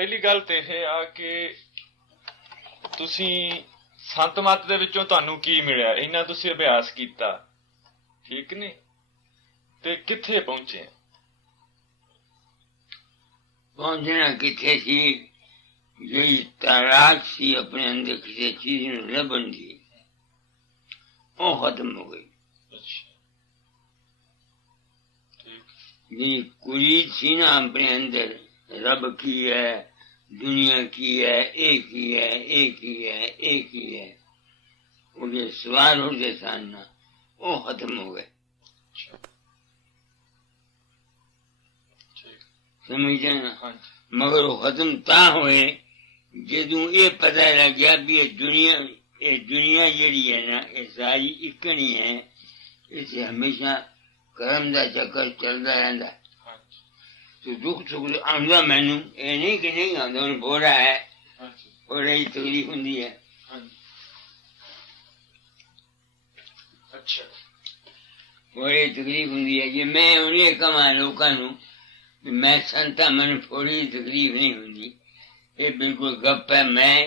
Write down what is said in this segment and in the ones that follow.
पहली गल तो यह आ कि तुसी संत मत दे विचों तुहानू की मिलिया, इन्ना तुसी अभ्यास कीता, ठीक नहीं, ते कित्थे पहुंचे? पहुंचना किथे सी, जी तलाश सी अपने अंदर किसी चीज नूं लभण दी, वो खत्म हो गई। जी कुरीद सी ना अपने अंदर, रब की है, दुनिया की है, एक ही है, एक ही है, एक ही है, वो जो सवाल होते सन ना, वो खत्म हो गए। समझे ना? मगर वो खत्म ता हुए जदों ये पता लग गया भी ये दुनिया जी है ना, ये सारी इकनी है, इसे हमेशा कर्म का चक्कर चलता रहता। तो दुख सुख आंदा मैनू, ये नहीं कि नहीं आंदा, उन्हें बोरा है और यही तकलीफ होंगी है। अच्छा, बड़ी तकलीफ होंगी है जी। मैं उन्हें कमा लोगों नू मैं संता, मैनू थोड़ी तकलीफ नहीं होंगी, ये बिल्कुल गप है। मैं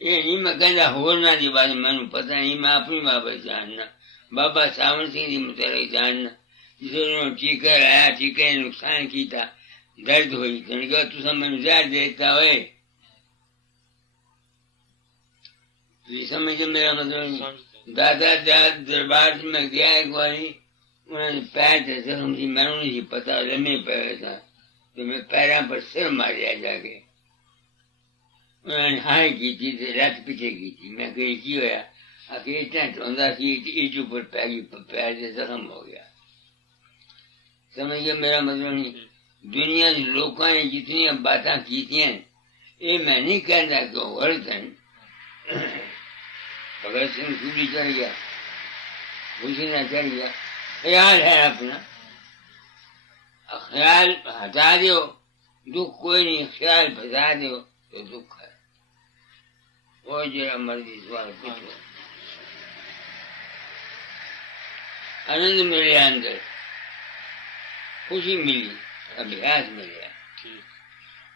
ये नहीं मैं कहता होर ना दी बात मैनू पता नहीं, मैं अपनी बाबत जानना, बाबा सावन सिंह की मुताबिक जानना। जिस टीका लाया, टीके ने नुकसान किया, दर्द हुई, तो कहा तुसा मैनू जहर देता होए। समझे मेरा मतलब? दादा दरबार से मैं गया एक बारी, उन्होंने पैर से जख्म थी, मैनू नहीं पता, लम्बे पैर था, तो मैं पैरों पर सिर मारिया जाके। उन्होंने हाय की थी, रत पीछे की थी। मैं कही की होया? आखिर इतना चौंदा सी, ईट ऊपर पैर से जख्म हो गया। समझ गया मेरा मतलब? नहीं, दुनिया के लोगों ने जितनी बातें की थी, ये मैं नहीं कहता कि वो गलत है। भगत सिंह सूली चढ़ गया, भूषणा चढ़ गया, ख्याल है अपना, ख्याल हटा दो, दुख कोई नहीं, ख्याल फंसा दो तो दुख है। वो जरा मर्जी सवाल पूछो, आनंद मिले अंदर, खुशी मिली, अभ्यास मिले।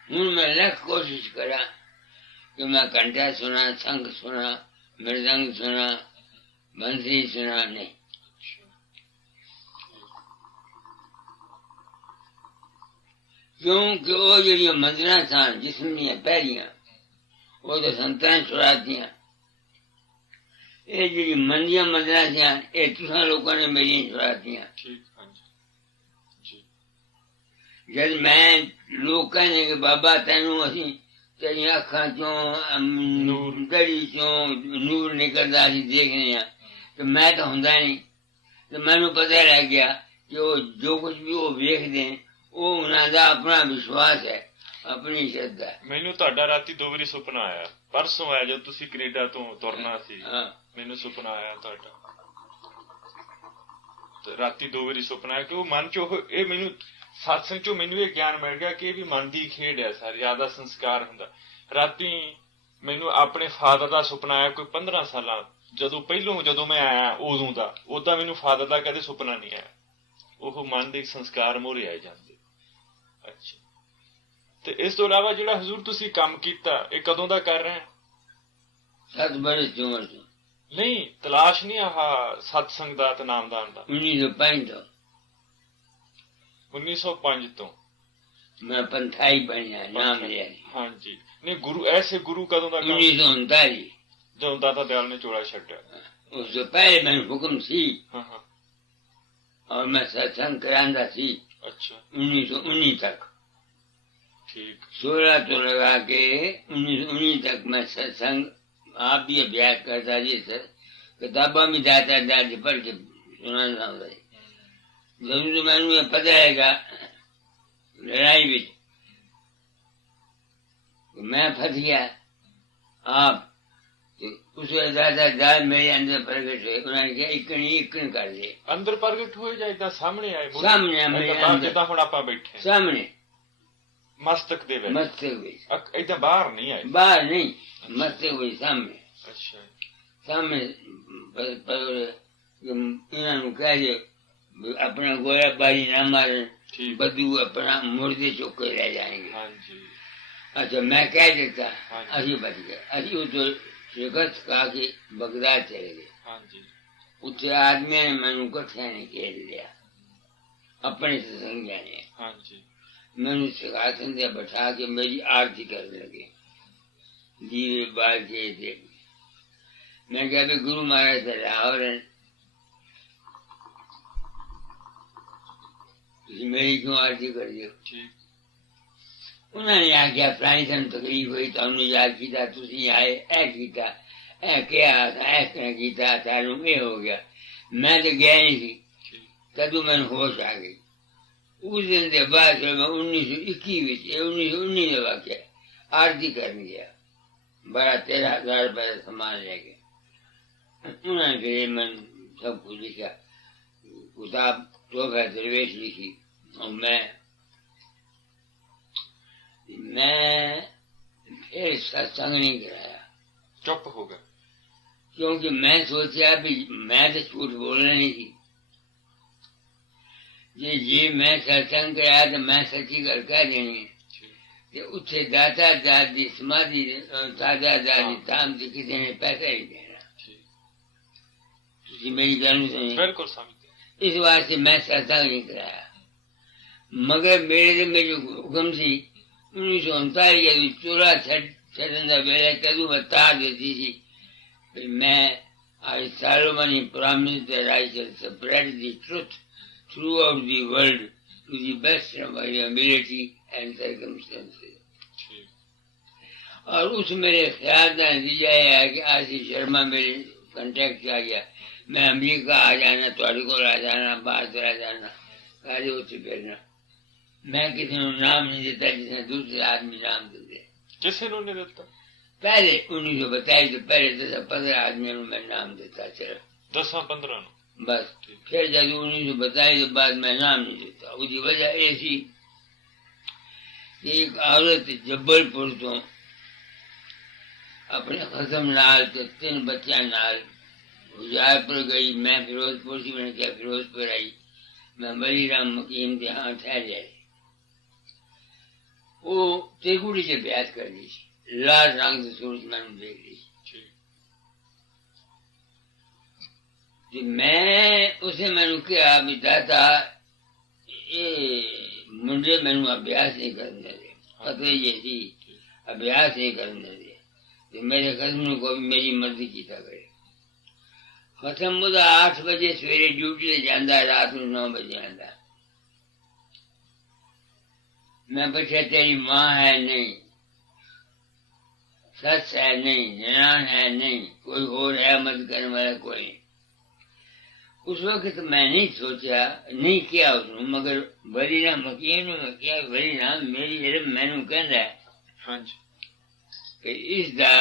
हूँ मैं लख कोशिश करा कि मैं कंठा सुना, संग सुना, मृदंग सुना, बंसी सुना, नहीं। क्योंकि वो जी मंदिर सन जिसम पैरियां, वो तो संतां छुड़ातियां, ये जी मंदियां मंदिर सन, ये तुसा लोगों ने मेरी छुड़ातियां। जब मैं लोग कहने कि बाबा तेनू असी तेरी अखा चों दड़ी चों नूर निकलता असी देखने हैं, तो मैं तो होंदा नहीं, तो मैनू पता लग गया कि वो जो कुछ भी वो वेखते हैं वो उन्होंने अपना विश्वास है, अपनी श्रद्धा है। मैनू तुहाडा राती 2 वारी सुपना आया, परसों आया जब तुसी कनेडा तो तुरना सी, मैनू सुपना आया तुहाडा, तो राती 2 वारी सुपना आया कि वो मन चो ये मैनू सत्संग चो मैनू ये ज्ञान मिल गया कि भी मन की खेड है, सारी ज्यादा संस्कार हुंदा। राती मैनू अपने फादर का सुपना आया, कोई 15 साल जदों मैं आया उदों का, उदा मैनू फादर का कदे सुपना नहीं आया, वो मन के संस्कार मोहरे आ जाते। अच्छा, तो इस तो इलावा जो हजूर तुसी काम कीता, ये कदों दा कर रहे हैं? 7 बरस की उम्र से। नहीं, तलाश नहीं आह सत्संग दा ते नामदान दा? 1905 तो 1905 तो मैं पंथाई बनिया, नाम लिया। हाँ जी, नहीं गुरु ऐसे गुरु कदों दा? 1939 जदों दाता दयाल ने चोला छड्या। उससे पहले मैंने हुक्म सी। हाँ, और मैं सत्संग करांदा सी। अच्छा, 1919 तक। ठीक, 16 तो लगा के 1919 तक मैं सत्संग आप भी अभ्यास करता जी सर, किताबा भी जाता जाते पढ़ के सुना जरूर। तो मैंने पता है लड़ाई भी मैं फंस गया, आप तो उस दादा मेरे अंदर प्रगट हुए, उन्होंने कहा इकन कर दे। अंदर प्रगट हो जाए, सामने आए, सामने बैठे सामने मस्तक दे मस्तक इतना बाहर नहीं आए, बाहर नहीं, मस्तक हुई सामने। अच्छा, सामने इन्होंने कह अपना गोला बारी ना मारे, बदू अपना मुर्दे चुके रह जाएंगे। हाँ जी, अच्छा मैं कह देता हाँ जी। अभी बच गए अभी वो तो शिकस्त खा के बगदाद चले गए हाँ जी। उत्थे आदमी ने मैनू कट्ठे ने घेर लिया अपने से संज्ञा ने हाँ जी। मैनू सिंहासन से बैठा के मेरी आरती करने लगे दीवे बाल के थे मैं क्या भी गुरु महाराज से लाहौर है ਤੁਸੀਂ मेरी क्यों आरती कर दियो ठीक। उन्होंने आख्या प्राणी सन तकलीफ हुई तुहानू याद किया तुसी आए ऐ किया ऐ क्या ऐ किया सानू ये हो गया मैं तो गया नहीं थी ठीक। तदू मैंने होश आ गई उस दिन के बाद मैं 1921 1919 का वाक्य आरती करने गया बड़ा 13,000 रुपये का सामान लेके उन्होंने फिर मन सब कुछ लिखा किताब तोहफा दरवेश लिखी और मैं फिर सत्संग नहीं कराया चुप हो गए क्योंकि मैं सोचा भी मैं तो झूठ बोलना नहीं थी जे मैं सत्संग कराया तो मैं सच्ची गल कह देनी है ठीक। उत्थे दाता दादी समाधि दादा दादी हाँ। धाम से किसी ने पैसा नहीं देना ठीक। तुसी मेरी गल सुनी बिल्कुल समझते। इस वास्ते मैं सत्संग नहीं कराया मगर मेरे दिल में जो हुक्म सी 1939 चोरा छड़न का वेला कदू बता देती थी मैं आज solemnly promise that I shall spread the truth throughout the world to the best of my ability and circumstances ठीक। और उस मेरे ख्याल का नतीजा यह है कि आशीष शर्मा मेरे कांटेक्ट किया गया मैं अमेरिका आ जाना थोड़े को आ जाना बाहर चला जाना काले उत्थे फिरना मैं किसी को नाम नहीं देता जिसने दूसरे आदमी नाम देते किसी ने नहीं देता पहले 1922 तो पहले 10-15 आदमियों को मैं नाम देता सिर्फ 10-15 नु बस ठीक। फिर जब 1922 के बाद मैं नाम नहीं देता उसकी वजह ये थी कि एक औरत जबलपुर तो अपने खसम नाल तो 3 बच्चा नाल हुजारपुर गई मैं फिरोजपुर से मैंने क्या फिरोजपुर आई मैं बली राम मकीम के यहाँ ठहर आई वो त्रिकुटी से ब्यास कर दी लाल रंग से सूरज मैंने देख ली ठीक। तो मैं उसे मैंने क्या भी दाता ये मुंडे मैंने अभ्यास नहीं करने दे पता ये थी अभ्यास नहीं करने दे तो मेरे कदमों को भी मेरी मर्जी की करे खत्म मुदा 8 बजे सवेरे ड्यूटी से जाता रात को 9 बजे आता मैं पूछा तेरी माँ है नहीं सस है नहीं जनान है नहीं कोई और है मत करने वाला कोई नहीं उस वक्त मैं नहीं सोचा नहीं किया उसने मगर बड़ी राम मकीन में क्या बड़ी राम मेरी जरा मैनू कहना है हाँ जी। कि इस दा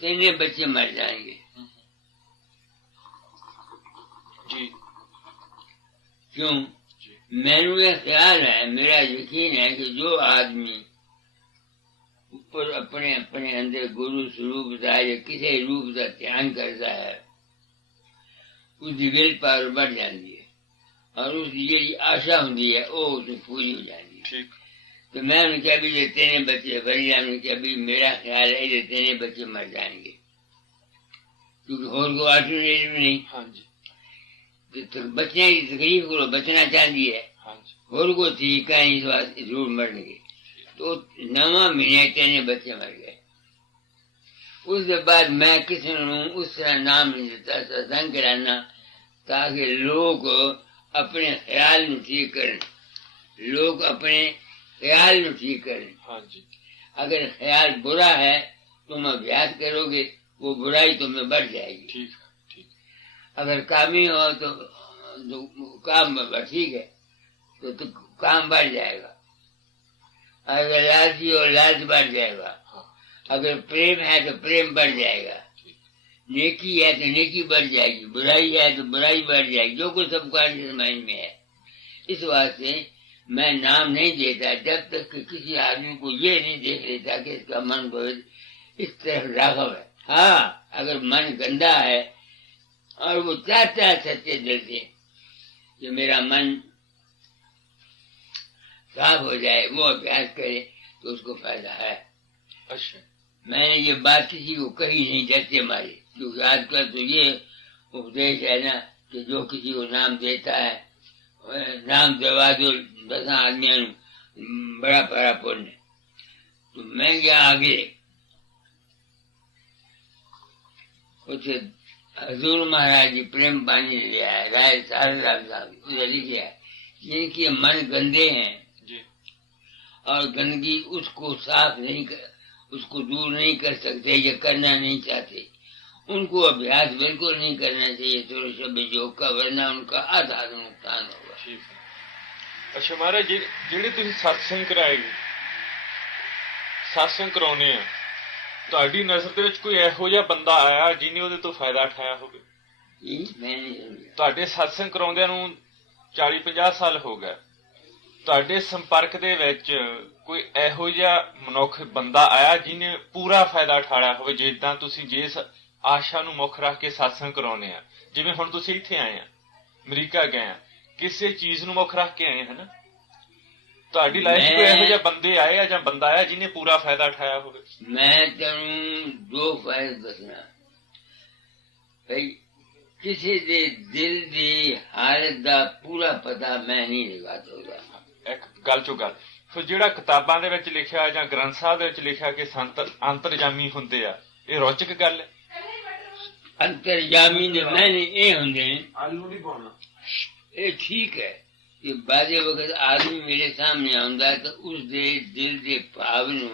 3 बच्चे मर जाएंगे जी। क्यों जी। मैनू ये ख्याल है मेरा यकीन है कि जो आदमी ऊपर अपने अपने अंदर गुरु स्वरूप का या किसी रूप का ध्यान करता है उसकी विल पावर बढ़ जाती है और उसकी जी आशा होती है वो उसमें पूरी हो जाती है ठीक। तो मैं उन्हें क्या भी ये 3 बच्चे बड़ी जाने क्या भी मेरा ख्याल है ये 3 बच्चे मर जाएंगे क्योंकि और को अल्टरनेटिव नहीं हाँ जी। तो बच्चे की तकलीफ को बचना चाहती है हाँ जी। और को तरीका नहीं इस बात जरूर मरने के तो 9 महीने 3 बच्चे मर गए उसके बाद मैं किसी ने उस तरह नाम नहीं देता सत्संग कराना ताकि लोग अपने ख्याल में ठीक करें लोग अपने ख्याल में ठीक करें हाँ जी। अगर ख्याल बुरा है तुम अभ्यास करोगे वो बुराई तुम्हें बढ़ जाएगी ठीक है। ठीक। अगर कामी हो तो काम ठीक है तो काम बढ़ जाएगा अगर लालची हो लालच बढ़ जाएगा हाँ। अगर प्रेम है तो प्रेम बढ़ जाएगा नेकी है तो नेकी बढ़ जाएगी बुराई है तो बुराई बढ़ जाएगी जो कुछ सबका माइंड में है इस वास्ते मैं नाम नहीं देता जब तक कि किसी आदमी को ये नहीं देख लेता कि इसका मन बहुत इस तरफ राघव है हाँ अगर मन गंदा है और वो चाहता है सच्चे दिल से कि मेरा मन साफ हो जाए वो अभ्यास करे तो उसको फायदा है। अच्छा। मैंने ये बात किसी को कही नहीं डरते मारे, क्योंकि आजकल तो ये उपदेश है ना कि जो किसी को नाम देता है नाम दवा दो 10 आदमियों बड़ा बड़ा पुण्य। तो मैं गया आगे, उसे हजूर महाराज जी प्रेम पानी ले आया, राय सारदास साहब उधर लिखे है, जिनके मन गंदे हैं जी। और गंदगी उसको साफ नहीं कर, उसको दूर नहीं कर सकते या करना नहीं चाहते, उनको अभ्यास बिल्कुल नहीं करना चाहिए थोड़े शब्द योग का, वरना उनका आधा नुकसान होगा। ठीक है। अच्छा महाराज जी, ਜਿਹੜੇ ਤੁਸੀਂ satsang ਕਰਾਏ, satsang ਕਰਾਉਨੇ ਆ, ਤੁਹਾਡੀ ਨਜ਼ਰ ਦੇ ਵਿੱਚ ਕੋਈ ਇਹੋ ਜਿਹਾ ਬੰਦਾ ਆਇਆ ਜਿਹਨੇ ਉਹਦੇ ਤੋਂ ਫਾਇਦਾ ਉਠਾਇਆ ਹੋਵੇ? ਮੈਂ ਨਹੀਂ ਸਮਝਿਆ। ਤੁਹਾਡੇ satsang ਕਰਾਉਂਦਿਆਂ ਨੂੰ 40-50 ਸਾਲ ਹੋ ਗਏ, ਤੁਹਾਡੇ ਸੰਪਰਕ ਦੇ ਵਿੱਚ ਕੋਈ ਇਹੋ ਜਿਹਾ ਮਨੁੱਖ ਬੰਦਾ ਆਇਆ ਜਿਹਨੇ ਪੂਰਾ ਫਾਇਦਾ ਉਠਾਇਆ ਹੋਵੇ, ਜਿੱਦਾਂ ਤੁਸੀਂ ਜਿਸ ਆਸ਼ਾ ਨੂੰ ਮੁੱਖ ਰੱਖ ਕੇ satsang ਕਰਾਉਨੇ ਆ, ਜਿਵੇਂ ਹੁਣ ਤੁਸੀਂ ਇੱਥੇ ਆਏ ਆ, ਅਮਰੀਕਾ ਗਏ ਆ, ਕਿਸੇ ਚੀਜ਼ ਨੂੰ ਮੁੱਖ ਰੱਖ ਕੇ ਆਏ ਹਨ ਨਾ, ਤੁਹਾਡੀ ਲਾਈਫ 'ਚ ਕੋਈ ਇਹੋ ਜਿਹਾ ਬੰਦੇ ਆਏ ਆ ਜਾਂ ਬੰਦਾ ਆਇਆ ਜਿਹਨੇ ਪੂਰਾ ਫਾਇਦਾ ਉਠਾਇਆ ਹੋਵੇ? ਮੈਂ ਤੈਨੂੰ 2 ਫਾਇਦੇ ਦੱਸਣਾ ਭਈ, ਕਿਸੇ ਦੇ ਦਿਲ ਦੀ ਹਾਲਤ ਦਾ ਪੂਰਾ ਪਤਾ ਮੈਂ ਨਹੀਂ ਲਗਾ ਸਕਦਾ। ਇੱਕ ਗੱਲ ਚੋਂ ਗੱਲ, ਫਿਰ ਜਿਹੜਾ ਕਿਤਾਬਾਂ ਦੇ ਵਿੱਚ ਲਿਖਿਆ ਜਾਂ ਗ੍ਰੰਥ ਸਾਹਿਬ ਦੇ ਵਿੱਚ ਲਿਖਿਆ ਕਿ ਸੰਤ ਅੰਤਰਜਾਮੀ ਹੁੰਦੇ ਆ, ਇਹ ਰੌਚਕ ਗੱਲ ਹੈ? ਅੰਤਰਜਾਮੀ ਦੇ ਮੈਨੇ ਇਹ ਹੁੰਦੇ ਨੇ, ਆਲੂ ਨਹੀਂ ਪਾਉਣਾ, ਇਹ ਠੀਕ ਹੈ ਕਿ ਬਾਜੇ ਵਕਤ ਆਦਮੀ ਮੇਰੇ ਸਾਹਮਣੇ ਆਉਂਦਾ ਤਾਂ ਉਸ ਦੇ ਦਿਲ ਦੇ ਭਾਵ ਨੂੰ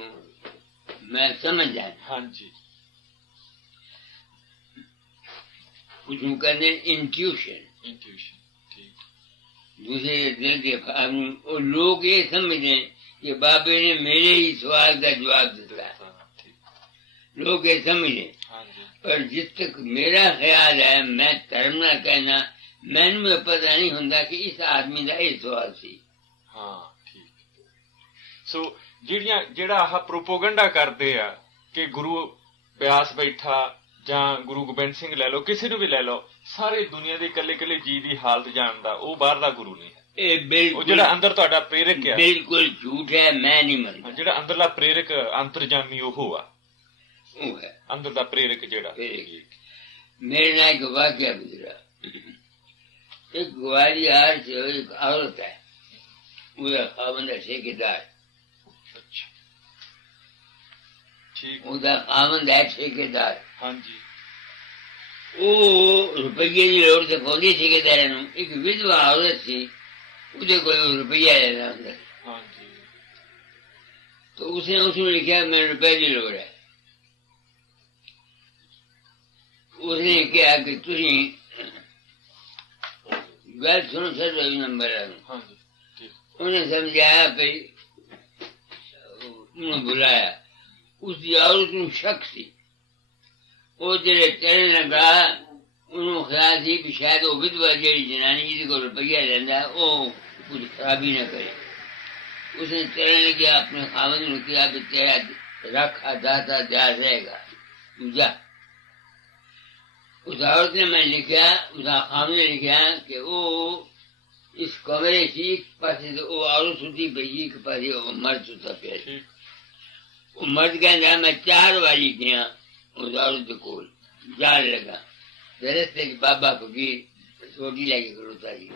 ਮੈਂ ਸਮਝ ਜਾਂਦਾ। ਹਾਂਜੀ। उसको कहते हैं इंट्यूशन। ठीक। दूसरे दिल के भाव में, और लोग ये समझे कि बाबे ने मेरे ही सवाल का जवाब दिया, लोग ये समझे। पर जिस तक मेरा ख्याल है, मैं धर्म ना कहना, मैनू पता नहीं होता कि इस आदमी का यह सवाल सी। हाँ ठीक। सो ਜਿਹੜਾ ਆਹ ਪ੍ਰੋਪੋਗੰਡਾ ਕਰਦੇ ਆ ਕਿ ਗੁਰੂ ਬਿਆਸ ਬੈਠਾ ਜਾਂ ਗੁਰੂ ਗੋਬਿੰਦ ਸਿੰਘ ਲੈ ਲਓ, ਕਿਸੇ ਨੂੰ ਵੀ ਲੈ ਲਓ, ਸਾਰੇ ਦੁਨੀਆ ਦੇ ਇਕੱਲੇ ਇਕੱਲੇ ਜੀ ਦੀ ਹਾਲਤ ਜਾਣਦਾ, ਉਹ ਬਾਹਰ ਦਾ ਗੁਰੂ ਨਹੀਂ ਹੈ। ਇਹ ਬਿਲਕੁਲ, ਉਹ ਜਿਹੜਾ ਅੰਦਰ ਤੁਹਾਡਾ ਪ੍ਰੇਰਕ ਆ, ਬਿਲਕੁਲ ਝੂਠ ਹੈ, ਮੈਂ ਨਹੀਂ ਮੰਨਦਾ। ਜਿਹੜਾ ਅੰਦਰਲਾ ਪ੍ਰੇਰਕ ਅੰਤਰਜਾਮੀ ਉਹ ਆ, ਉਹ ਹੈ ਅੰਦਰ ਦਾ ਪ੍ਰੇਰਕ ਜਿਹੜਾ। मेरे ਨਾਲ एक वाक्य गुजरा, एक ग्वालियर से एक औरत है, उसका खावंद है ठेकेदार। अच्छा ठीक। उसका खावंद है ठेकेदार। हाँ जी। ਉਹ ਰੁਪਈਏ ਦੀ ਲੋੜ ਤੇ ਪੌਂਦੀ ਠੇਕੇਦਾਰਾਂ ਨੂੰ। ਇੱਕ ਵਿਧਵਾ ਔਰਤ ਸੀ, ਉਹਦੇ ਕੋਲ ਰੁਪਈਆ ਲੈਣਾ ਹੁੰਦਾ। हाँ जी। तो उसने उसमें लिखा मैं रुपए की लोड़ है। उसने कहा कि तुझे गल सुनो सर नंबर हाँ जी ठीक। उन्हें समझाया भाई, उन्हें बुलाया, उसकी औरत ਨੂੰ शक ਸੀ। ਉਹ ਜਿਹੜੇ ਚਰਨ ਲਗਾ, ਉਹਨੂੰ ਖਿਆਲ ਸੀ ਵੀ ਸ਼ਾਇਦ ਉਹ ਵਿਧਵਾ ਜਿਹੜੀ ਜਨਾਨੀ ਜਿਹਦੇ ਕੋਲ ਰੁਪਈਆ ਲੈਂਦਾ ਉਹ ਕੁਝ ਖਰਾਬੀ ਨਾ ਕਰੇ। उसने चरण लगे, अपने खावंद ने किया कि तेरा रखा दाता जा रहेगा, तू जा। उस औरत ने मैं लिखा, उसका खावंद ने लिखा कि वो इस कमरे से एक पासे तो वो औरत सुती पई, एक पासे वो मर्द सुता पे। वो मर्द कहता मैं 4 वाली गया उस औरत को जान लगा, रस्ते के बाबा फकीर छोटी लगी खड़ोता जी,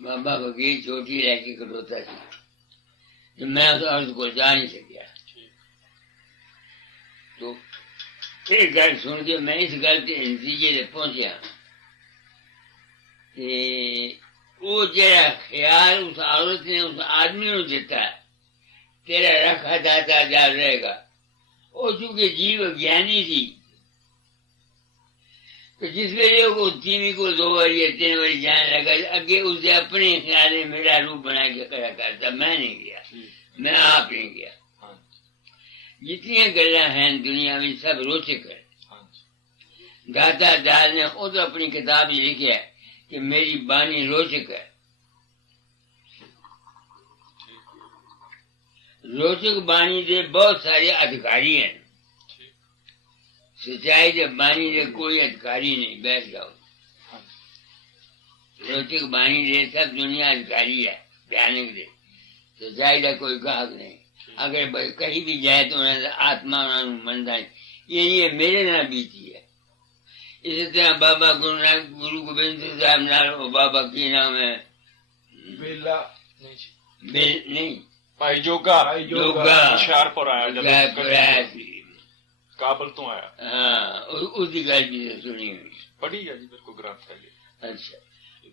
बाबा फकीर छोटी लड़की खड़ोता थी, तो मैं उस औरत को जा नहीं सकिया। तो एक गल सुन के मैं इस गल के नतीजे से पहुंचा कि वो जरा ख्याल उस औरत ने उस आदमी को देता, तेरा रखा दाता जा रहेगा, वो चूंकि जीव ज्ञानी थी, तो जिस वेले को तीवी को 2 बारी या 3 बारी जाने लगा, अगे उसने अपने ख्याल में मेरा रूप बना के करा करता, मैं नहीं गया, मैं आप नहीं गया। जितनी गल्ला हैं दुनिया में सब रोचक है। दाता दाल ने खुद अपनी किताब में लिखा है कि मेरी बानी रोचक है। रोचक बानी दे बहुत सारे अधिकारी हैं, सच्चाई के बानी दे कोई अधिकारी नहीं, बैठ जाओ। रोचक बानी दे सब दुनिया अधिकारी है, भयानक दे। सच्चाई का कोई गाहक नहीं। अगर कहीं भी जाए तो आत्मा मनता है ये नहीं है मेरे नाल बीती है। इसी तरह बाबा गुरु गोबिंद सिंह साहब नाल बाबा की नाम है बेला नहीं जी, नहीं भाई जोगा जोगा ਹੁਸ਼ਿਆਰਪੁਰ ਆਇਆ ਹੁਸ਼ਿਆਰਪੁਰ ਆਇਆ ਸੀ। ਕਾਬਲ ਤੋਂ ਆਇਆ। हाँ उसकी गल भी सुनी हुई। ਪੜ੍ਹੀ ਆ ਜੀ ਮੇਰੇ ਕੋਲ ਗ੍ਰੰਥ ਹੈ। अच्छा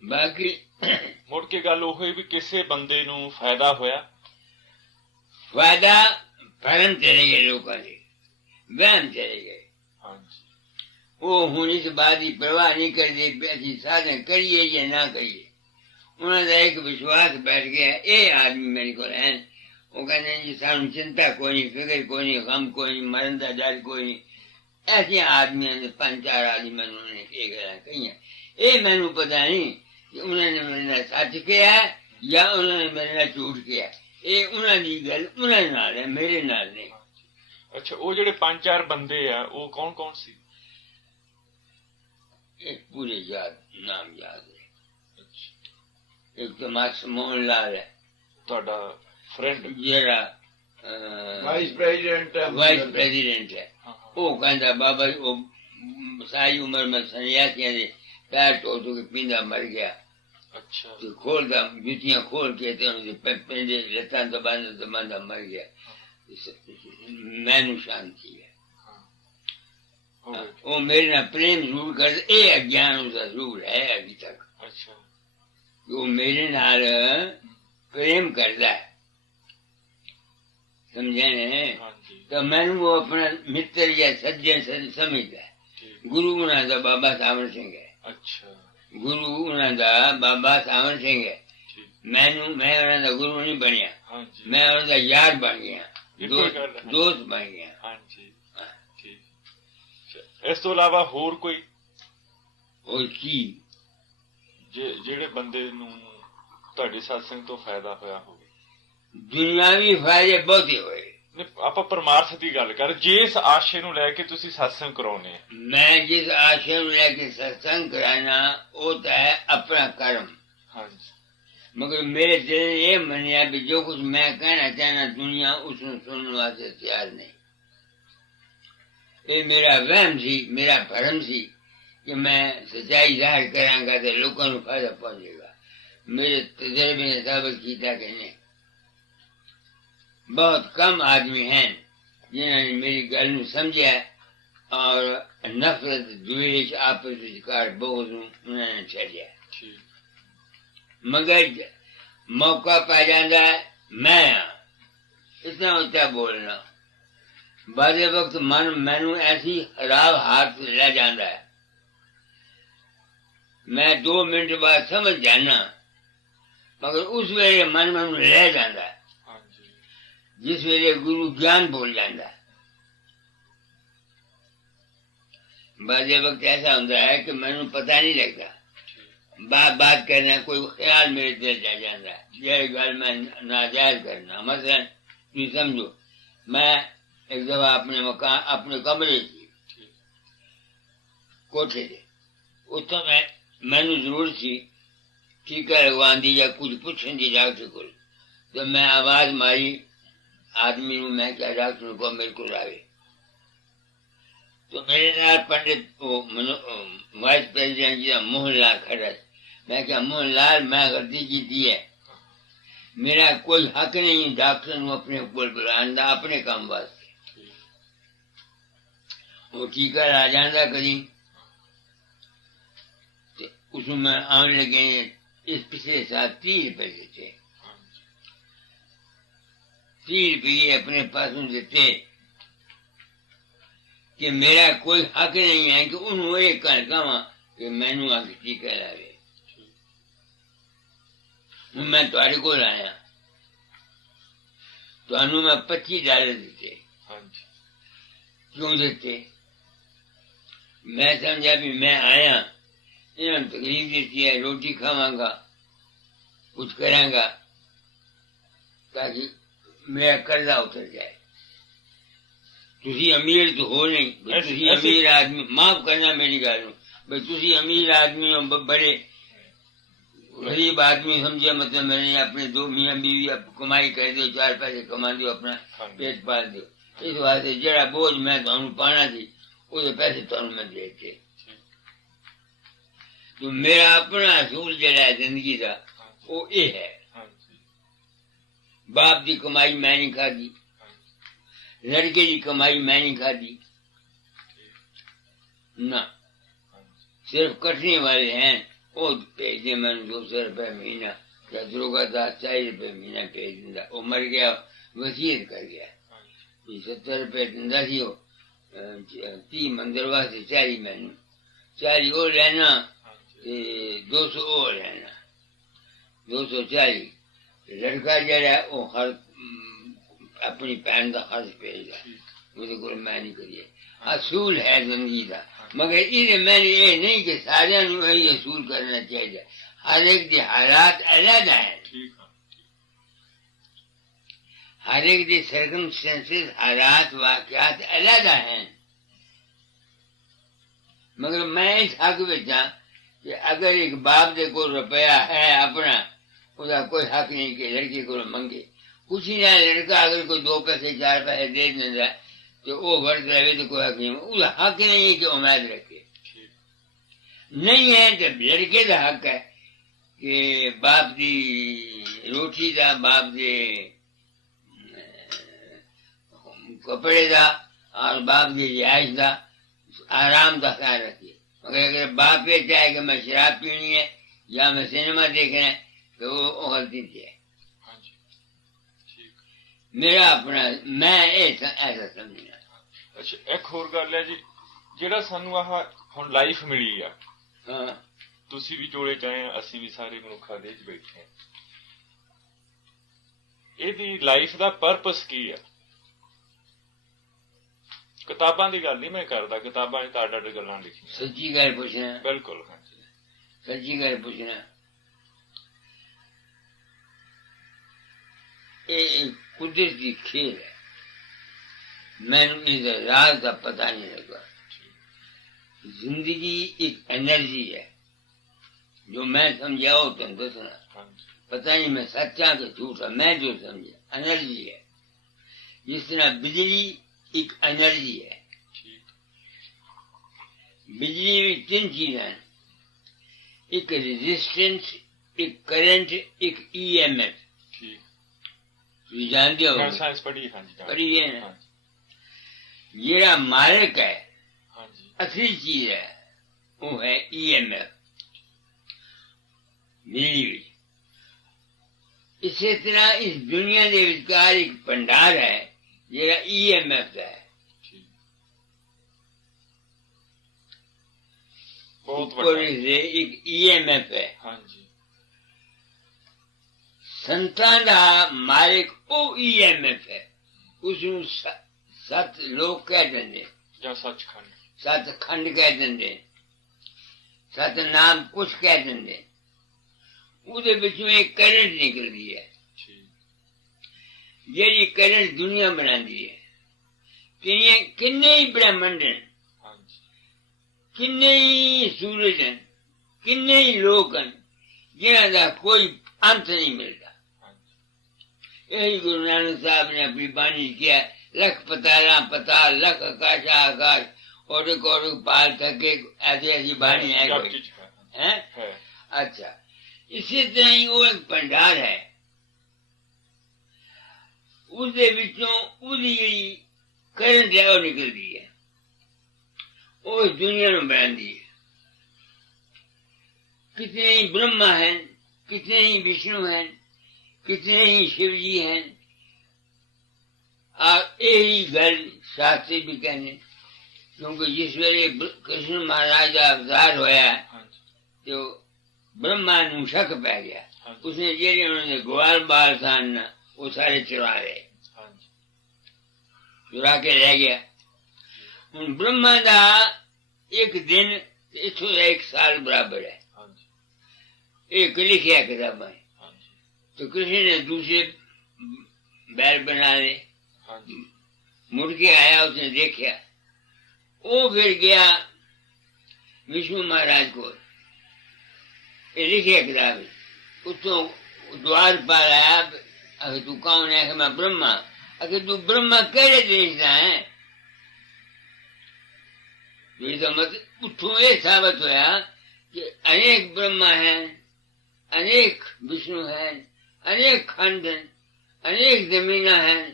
बाकी ਮੁੜ ਕੇ ਗੱਲ ਉਹ ਹੋਈ ਵੀ ਕਿਸੇ ਬੰਦੇ ਨੂੰ ਫਾਇਦਾ ਹੋਇਆ। फायदा भरम चले गए लोगों के, वहम चले गए। ਹਾਂਜੀ वो हूं इस बात की परवाह नहीं करते असि साधन करिए या ना करिए। उन्होंने एक विश्वास बैठ गया ये आदमी मेरे को है वो कहते जी सानू चिंता कोई नहीं, फिक्र कोई नहीं, गम कोई नहीं, मरण का डर कोई नहीं। ऐसे आदमी ने 5-4 आदमी उन्होंने ये गल कही ये मैनू पता नहीं कि उन्होंने मेरे नाल सच किया या उन्होंने मेरे नाल झूठ किया। ये उन्होंने गल उन्होंने नाल है मेरे नाल नहीं। ਅੱਛਾ ਉਹ ਜਿਹੜੇ 5-4 ਬੰਦੇ ਆ ਉਹ ਕੌਣ ਕੌਣ ਸੀ? एक पूरे याद नाम याद है। एक तो मास मोहन लाल है ਤੁਹਾਡਾ ਫਰੈਂਡ जरा ਵਾਈਸ ਪ੍ਰੈਜ਼ੀਡੈਂਟ है। वो कहता बाबा जी वो सारी उम्र में सन्यासियों ने पैर टो के पींदा मर गया। ਅੱਛਾ तो खोलता जुतियां खोल के पेंदे लत्तां दबांदा मर गया। मैनू शांति है। वो मेरे ना प्रेम जरूर कर ये अज्ञान उसका जरूर है अभी तक। ਅੱਛਾ वो मेरे नाल प्रेम करता है समझे ने। ਹਾਂਜੀ तो मैनू वो अपना मित्र या सज्जन समझता है। गुरु उन्हों का बाबा सावन सिंह है। ਅੱਛਾ गुरु उन्हों का बाबा सावन सिंह है। ਠੀਕ मैनू मैं उन्हों का गुरु नहीं बनया, ਹਾਂਜੀ मैं उन्हों का यार बन गया, बिल्कुल दोस्त कर रहा है। दोस्त बन गया। ਹਾਂਜੀ ਠੀਕ। ਇਸ ਤੋਂ ਇਲਾਵਾ ਹੋਰ ਕੋਈ और की ਜਿਹੜੇ ਬੰਦੇ ਨੂੰ ਤੁਹਾਡੇ satsang ਤੋਂ ਫਾਇਦਾ ਹੋਇਆ ਹੋਵੇ? दुनियावी फायदे बहुत ही हुए। ਨਹੀਂ, ਆਪਾਂ ਪਰਮਾਰਥ ਦੀ ਗੱਲ ਕਰ ਜਿਸ ਆਸ਼ੇ ਨੂੰ ਲੈ ਕੇ ਤੁਸੀਂ satsang ਕਰਾਉਨੇ। मैं जिस आशय में लेके सत्संग कराना होता है अपना कर्म। ਹਾਂਜੀ मगर मेरे दिल ने ये मनिया भी जो कुछ मैं कहना चाहना दुनिया उसमें सुनने वास्ते तैयार नहीं। ये मेरा वहम सी मेरा भरम सी कि मैं सच्चाई जाहिर करांगा तो लोगों को फायदा पहुंचेगा। मेरे तजर्बे ने साबित किया कि नहीं। बहुत कम आदमी हैं जिन्होंने मेरी गल नू समझा और नफरत द्वेष आपस विचकार बहुत उन्होंने छड़िया। ਠੀਕ मगर मौका पा जाता है मैं इतना ऊंचा बोलना बादे वक्त मन मैनू ऐसी खराब हाथ ले जाता है मैं 2 मिनट बाद समझ जाना मगर उस वेले मन मैनू ले जाता है ਹਾਂਜੀ जिस वेले गुरु ज्ञान बोल जाता है। बादे वक्त ऐसा होता है कि मैनू पता नहीं लगता बात करना कोई ख्याल मेरे दिल जा जाता है ये गल मैं नाजायज करना। मसलन तुम समझो मैं एक दफा अपने मकान अपने कमरे की कोठे से उतो मैं मैनू जरूरत सी टीका लगवान दी या कुछ पूछने दी डॉक्टर को। तो मैं आवाज मारी आदमी नू मैं क्या डॉक्टर को मेरे को लावे। तो मेरे नाल पंडित वाइस प्रेसिडेंट जी का मोहनलाल खड़ा। मैं क्या मोहनलाल मैं गलती की थी है मेरा कोई हक नहीं डॉक्टर नू अपने को बुलाने का अपने काम वास्ते। वो टीका ला जाता कभी उसमें आने लगे इस पिछले साल 30 रुपए देते 30 रुपये अपने पास देते कि मेरा कोई हक नहीं है कि उन्होंने एक कहा कि मैनू आके टीका लावे। मैं तुहाडे को आया तो मैं $25 देते। ਹਾਂਜੀ क्यों देते? मैं समझा भी मैं आया इन्होंने तकलीफ देती है रोटी खावांगा कुछ करांगा ताकि मेरा कर्जा उतर जाए। तुसी अमीर तो हो नहीं तुसी अमीर आदमी माफ करना मेरी गल भाई तुसी अमीर आदमी हो बड़े गरीब आदमी समझे, मतलब मैंने अपने दो मियाँ बीवी कमाई कर दो, चार पैसे कमा दो, अपना पेट पाल दो, इस वास्ते जरा बोझ मैं तुम पाना थी वो पैसे तुम मैं देते। तो मेरा अपना असूल जरा है जिंदगी का वो ये है, बाप की कमाई मैं नहीं खादी, लड़के की कमाई मैं नहीं खादी ना, सिर्फ कटने वाले हैं वो भेजे मैंने 200 रुपये महीना, या दरोगा दास 40 रुपये महीना भेज दिंदा, वो मर गया वसीयत कर गया 70 रुपये दिंदा सी, 30 मंदिर वास्ते 40 मैनू 40 वो लेना 200 वो लेना 240, लड़का जरा वो हर अपनी भैन का खर्च भेजदा, ਉਹਦੇ ਕੋਲ मैं नहीं करिए। असूल है जिंदगी का, मगर ये मैंने ये नहीं कि सारे वही असूल करना चाहिए, हर एक के हालात अलग है, हर एक के सर्कमस्टेंसेस हालात वाकयात अलग हैं। मगर मैं इस हक बेचा कि अगर एक बाप दे को रुपया है अपना, उसका कोई हक नहीं कि लड़के को मंगे कुछ ही ना, लड़का अगर कोई 2 पैसे 4 पैसे दे देता तो वो वर्त रहे तो कोई हक नहीं, उसका हक नहीं है कि उम्मीद रखे, नहीं है तो लड़के का हक है कि बाप की रोटी का, बाप के कपड़े का और बाप की रिहाइश का आराम का ख्याल रखिए। मगर अगर बाप ये चाहे कि मैं शराब पीनी है या मैं सिनेमा देखना है तो वो गलती थी है। मेरा अपना मैं ऐसा समझना। ਅੱਛਾ ਇੱਕ ਹੋਰ ਗੱਲ ਹੈ ਜੀ, ਜਿਹੜਾ ਸਾਨੂੰ ਆਹ ਹੁਣ ਲਾਈਫ ਮਿਲੀ ਆ, ਹਾਂ ਤੁਸੀਂ ਵੀ ਜੋੜੇ ਚਾਹੇ ਅਸੀਂ ਵੀ ਸਾਰੇ ਮਨੁੱਖਾਂ ਦੇ ਵਿੱਚ ਬੈਠੇ ਆ, ਇਹਦੀ ਲਾਈਫ ਦਾ ਪਰਪਸ ਕੀ ਆ? ਕਿਤਾਬਾਂ ਦੀ ਗੱਲ ਨਹੀਂ ਮੈਂ ਕਰਦਾ, ਕਿਤਾਬਾਂ 'ਚ ਤਾਂ ਅੱਡ ਗੱਲਾਂ ਲਿਖੀਆਂ। ਸੱਚੀ ਗੱਲ ਪੁੱਛਣਾ, ਬਿਲਕੁਲ ਹਾਂਜੀ ਸੱਚੀ ਗੱਲ ਪੁੱਛਣਾ। ਇਹ कुदरत की खेल है, मैंने इस राज का पता नहीं लगा। जिंदगी एक एनर्जी है, जो मैं समझा हो तुम दसना, पता नहीं मैं सच्चा कि झूठा, मैं जो समझा एनर्जी है। जिस तरह बिजली एक एनर्जी है, बिजली में 3 चीजें हैं, एक रेजिस्टेंस, एक करंट, एक EMF। जानते हो पढ़ी है ना, ये मालिक है, असली चीज है वो है EMF बिजली। इसी तरह इस दुनिया के विचार एक भंडार है जेड़ा EMF है। एक EMF है। संतान का मालिक वो EMF है, उसनु सत लोग कह देंगे ਜਾਂ ਸੱਚਖੰਡ, सतखंड कह देंगे, सतनाम कुछ कह देंगे, उसके विच में एक करंट निकलती है, जी करंट दुनिया बनाती है। किन्ने ही ब्रह्मंड हैं, किन्ने ही सूरज हैं, किन्ने ही लोग हैं जिन्होंने कोई अंत नहीं मिलता। यही गुरु नानक साहब ने अपनी बाणी किया, लख पताला पताल, लख आकाशा आकाश, और पाल थके, ऐसी ऐसी बाणी है कोई है। अच्छा, इसी तरह ही वो एक भंडार है, उसके विचों उसकी जी करंट है वो निकलती है, वो इस दुनिया में बनाती है। कितने ही ब्रह्मा हैं, कितने ही विष्णु हैं, कितने ही शिव जी हैं, और यही गल शास्त्री भी कहने, क्योंकि जिस वेले कृष्ण महाराज का अवतार होया तो ब्रह्मा नू शक पै गया, उसने जेरे उन्होंने ग्वाल बाल सान वो सारे चुरा रहे, चुरा के रह गया। हुण ब्रह्मा का एक दिन 101 साल बराबर है, एक लिखिया किताबा। तो कृष्ण ने दूसरे बैल बना ले, मुड़ के आया, उसने देखा, वो फिर गया विष्णु महाराज को, ये लिखे किताब उसको द्वार पर आया, अगर तू कौन है? मैं ब्रह्मा। अगर तू ब्रह्मा केड़े देश का है? तो मत उठो ये साबित होया कि अनेक ब्रह्मा हैं, अनेक विष्णु हैं, अनेक खंड हैं, अनेक जमीना हैं,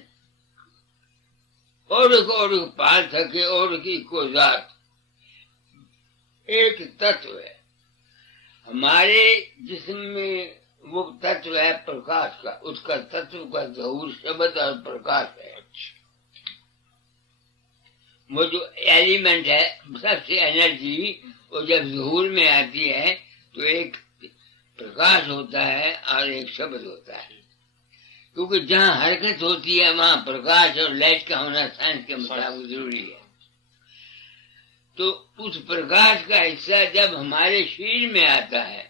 और पाल सके और की को जात, एक तत्व है। हमारे जिस्म में वो तत्व है प्रकाश का, उसका तत्व का जहूर शब्द और प्रकाश है। वो जो एलिमेंट है, सबसे एनर्जी, वो जब जहूर में आती है तो एक प्रकाश होता है और एक शब्द होता है। क्योंकि जहाँ हरकत होती है वहाँ प्रकाश और लाइट का होना साइंस के मुताबिक जरूरी है। तो उस प्रकाश का हिस्सा जब हमारे शरीर में आता है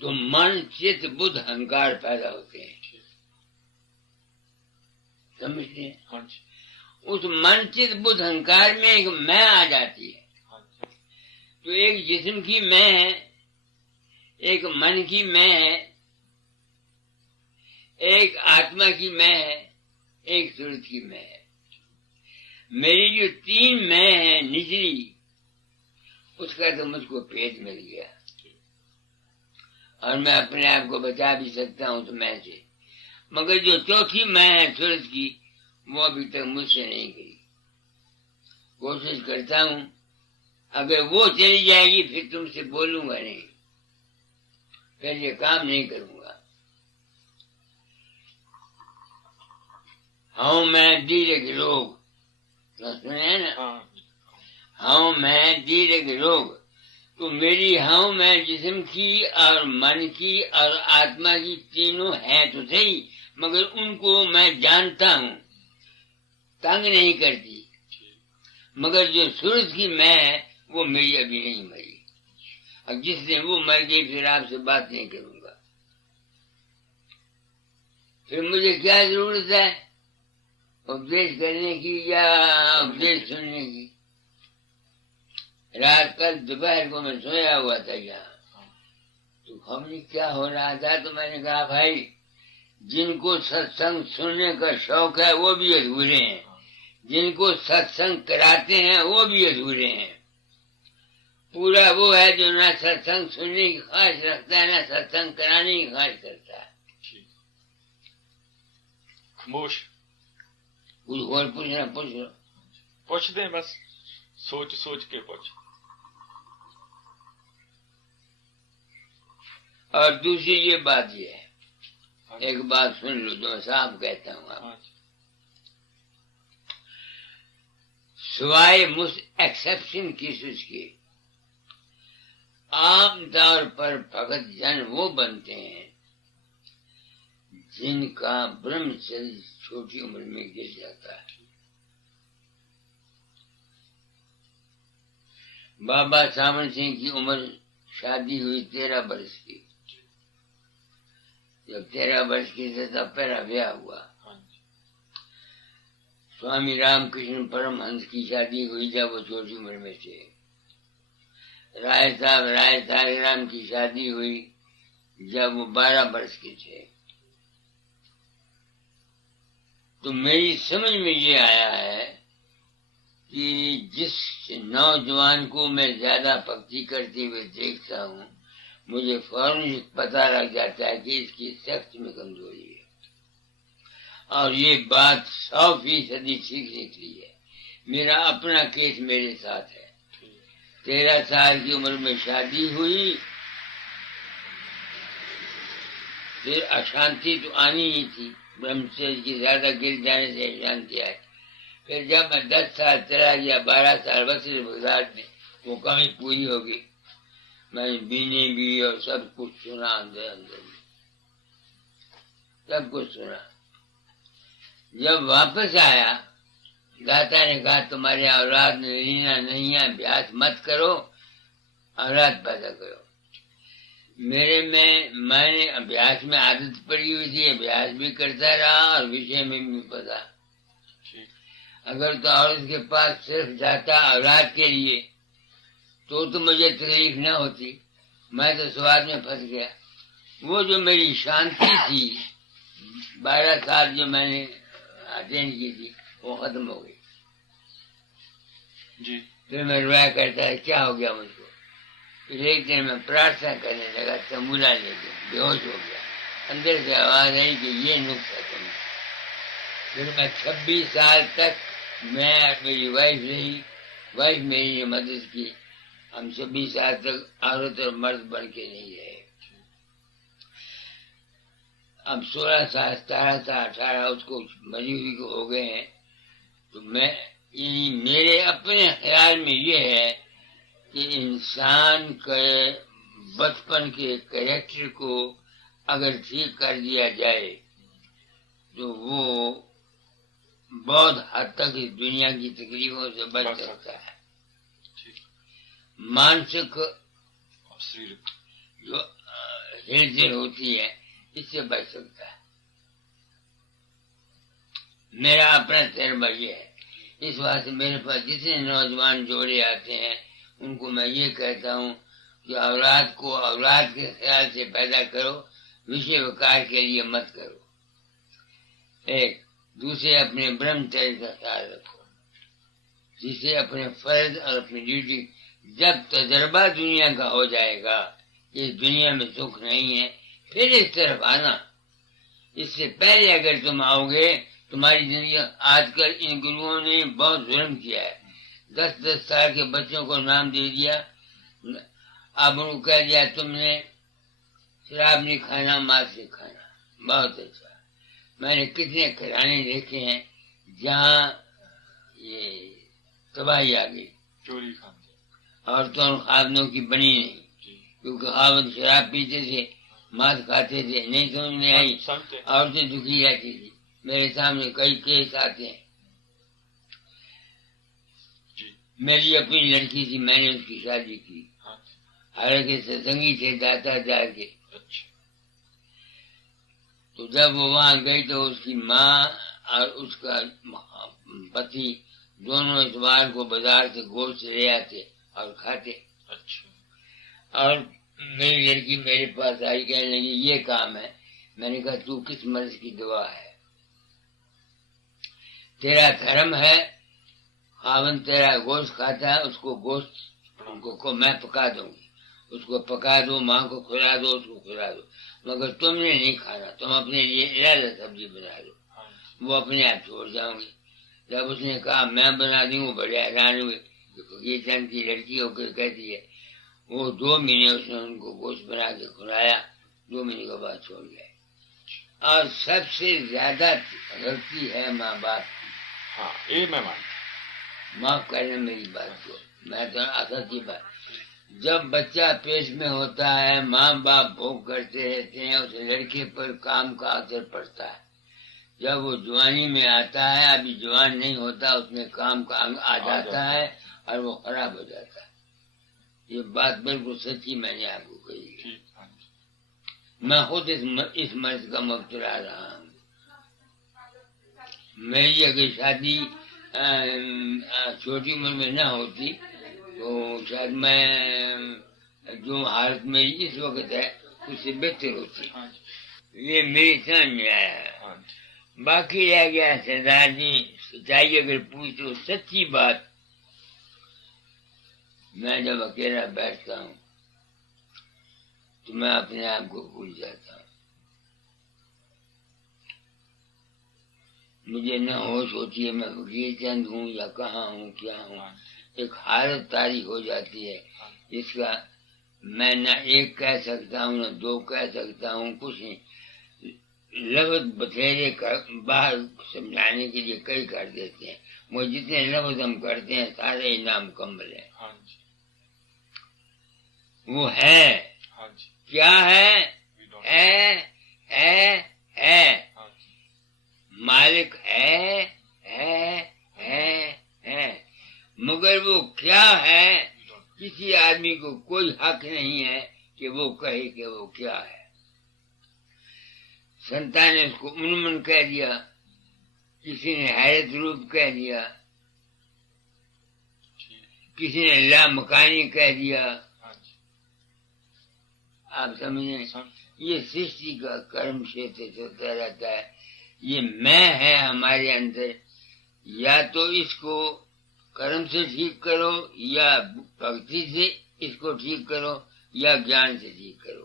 तो मन, चित्त, बुद्ध, अहंकार पैदा होते हैं। समझते हैं? हाँ जी। उस मन, चित्त, बुद्ध, अहंकार में एक मैं आ जाती है। हाँ जी। तो एक जिस्म की मैं है, एक मन की मैं है, एक आत्मा की मैं है, एक सूरत की मैं है। मेरी जो तीन मैं है निचली, उसका तो मुझको भेद मिल गया और मैं अपने आप को बचा भी सकता हूँ तो मैं से। मगर जो चौथी मैं है सूरत की, वो अभी तक मुझसे नहीं गई। कोशिश करता हूँ, अगर वो चली जाएगी फिर तुमसे बोलूंगा नहीं, फिर ये काम नहीं करूंगा। हाँ मैं दीर्घ रोग, सुने है ना? हाँ मैं दीर्घ रोग। तो मेरी हाँ मैं जिस्म की और मन की और आत्मा की तीनों है तो सही, मगर उनको मैं जानता हूँ, तंग नहीं करती। मगर जो सूरज की मैं है वो मेरी अभी नहीं मरी, और जिस दिन वो मर गई फिर आपसे बात नहीं करूंगा। फिर मुझे क्या जरूरत है उपदेश करने की या उपदेश सुनने की? रात कल दोपहर को मैं सोया हुआ था यहाँ, तो हमने क्या हो रहा था, तो मैंने कहा भाई जिनको सत्संग सुनने का शौक है वो भी अधूरे हैं, जिनको सत्संग कराते हैं वो भी अधूरे हैं। पूरा वो है जो ना सत्संग सुनने की ख्वाहिश रखता है ना सत्संग कराने की ख्वाहिश करता है। खामोश। कुछ और पूछना पूछ लो। पूछ दें, बस सोच सोच के पूछ। और दूसरी ये बात ये है, एक बात सुन लो जो मैं साफ कहता हूँ आप, सिवाय मुझ एक्सेप्शन केसेस के आमतौर पर भगत जन वो बनते हैं जिनका ब्रह्मचर्य छोटी उम्र में गिर जाता है। बाबा सावन सिंह की उम्र शादी हुई 13 वर्ष की, जब 13 वर्ष की थे तब पहला ब्याह हुआ। स्वामी रामकृष्ण परमहंस की शादी हुई जब वो छोटी उम्र में थे। राय साहब राम की शादी हुई जब वो 12 वर्ष के थे। तो मेरी समझ में ये आया है कि जिस नौजवान को मैं ज्यादा भक्ति करते हुए देखता हूँ, मुझे फौरन पता लग जाता है कि इसकी सेक्स में कमजोरी है, और ये बात 100% ठीक निकली है। मेरा अपना केस मेरे साथ है। 13 साल की उम्र में शादी हुई, फिर अशांति तो आनी ही थी, ब्रह्मचर्य की ज्यादा गिर जाने से अशांति आई। फिर जब मैं 10 साल चला गया, 12 साल वसील गुजार में वो कमी पूरी होगी, मैंने बीने भी और सब कुछ सुना, अंदर अंदर सब कुछ सुना। जब वापस आया, दाता ने कहा तुम्हारे औलाद ने लीना नहीं है, अभ्यास मत करो, औलाद पैदा करो। मेरे में मैंने अभ्यास में आदत पड़ी हुई थी, अभ्यास भी करता रहा और विषय में भी पता। अगर तो औरत के पास सिर्फ जाता औलाद के लिए तो मुझे तकलीफ न होती, मैं तो स्वाद में फंस गया। वो जो मेरी शांति थी 12 साल जो मैंने अटेंड की थी, वो खत्म हो गई जी। फिर मैं रोया करता है क्या हो गया मुझको। फिर एक दिन मैं प्रार्थना करने लगा, तंबूला लेके बेहोश हो गया। अंदर से आवाज आई कि ये नुक्सा तुम। फिर मैं 26 साल तक मैं मेरी वाइफ रही, वाइफ मेरी ने मदद की। हम 26 साल तक औरत और मर्द बन के नहीं रहे। अब 16 साल 17 साल 18 उसको मरी हुई को हो गए हैं। तो मैं मेरे अपने ख्याल में ये है कि इंसान के बचपन के कैरेक्टर को अगर ठीक कर दिया जाए तो वो बहुत हद तक इस दुनिया की तकलीफों से बच सकता है। मानसिक जो हिलचल होती है इससे बच सकता है। मेरा अपना तजर्बा ये है। इस वास्ते मेरे पास जितने नौजवान जोड़े आते हैं उनको मैं ये कहता हूँ कि औलाद को औलाद के ख्याल से पैदा करो, विषय विकार के लिए मत करो। एक दूसरे अपने ब्रह्मचर्य का ख्याल रखो, जिससे अपने फर्ज और अपनी ड्यूटी, जब तजर्बा दुनिया का हो जाएगा इस दुनिया में सुख नहीं है फिर इस तरफ आना। इससे पहले अगर तुम आओगे, तुम्हारी जिंदगी, आजकल इन गुरुओं ने बहुत जुल्म किया है। 10-10 साल के बच्चों को नाम दे दिया, अब उनको कह दिया तुमने शराब नहीं खाना, मांस नहीं खाना। बहुत अच्छा। मैंने कितने घराने देखे हैं जहाँ ये तबाही आ गई, चोरी खाते, औरतों और खादनों की बनी नहीं, क्योंकि खावत शराब पीते थे, मांस खाते थे, नहीं समझ में आई, औरतें दुखी रहती थी। मेरे सामने कई केस आते हैं। मेरी अपनी लड़की थी, मैंने उसकी शादी की, हालांकि सत्संगी थे दाता जाके। तो जब वो वहां गई तो उसकी माँ और उसका पति दोनों इतवार को बाजार से गोश्त ले आते और खाते। और मेरी लड़की मेरे पास आई, कहने लगी ये काम है। मैंने कहा तू किस मर्ज की दुआ है, तेरा धर्म है, खावन तेरा गोश्त खाता है, उसको गोश्त को मैं पका दूंगी, उसको पका दो, माँ को खिला दो, उसको खिला दो, मगर तुमने नहीं खाना, तुम अपने लिए इरादा सब्जी बना दो। वो अपने आप छोड़ जाऊंगी। जब उसने कहा मैं बना दी, वो बड़े हैरान हुए। फकीर चंद की लड़की होकर कहती है। वो 2 महीने उसने उनको गोश्त बना के खिलाया, 2 महीने के बाद छोड़ गए। और सबसे ज्यादा गलती है माँ बाप की। हाँ, ये मैं मानता, माफ करना मेरी बात को, मैं तो आशा की बात। जब बच्चा पेट में होता है, माँ बाप भोग करते रहते हैं, उस लड़के पर काम का असर पड़ता है। जब वो जवानी में आता है, अभी जवान नहीं होता, उसमें काम का अंग आ जाता है और वो खराब हो जाता है। ये बात बिल्कुल सच्ची मैंने आपको कही। मैं खुद इस मर्ज का मुब्तला रहा हूँ। मेरी अगर शादी छोटी उम्र में न होती तो शायद मैं जो हालत मेरी इस वक्त है उससे बेहतर होती। ये मेरी समझ में आया है। बाकी रह गया सरदार जी, सच्चाई अगर पूछो, सच्ची बात, मैं जब अकेला बैठता हूँ तो मैं अपने आप को भूल जाता हूँ। मुझे न होश होती है मैं फकीर चंद हूँ या कहाँ हूँ, क्या हूँ। एक हालत तारी हो जाती है जिसका मैं न 1 कह सकता हूँ न 2 कह सकता हूँ, कुछ नहीं। लफ्ज बथेरे बाहर समझाने के लिए कई कर देते हैं। वो जितने लफ्ज हम करते हैं सारे ही नामुकम्मल है। वो है, क्या है, मालिक है, मगर वो क्या है किसी आदमी को कोई हक नहीं है कि वो कहे कि वो क्या है। संतान ने उसको उन्मन कह दिया, किसी ने हैरत रूप कह दिया, किसी ने ला मकानी कह दिया। हाँ जी, आप समझे, समझ ये सृष्टि का कर्म क्षेत्र चलता रहता है। ये मैं है हमारे अंदर, या तो इसको कर्म से ठीक करो, या भक्ति से इसको ठीक करो, या ज्ञान से ठीक करो।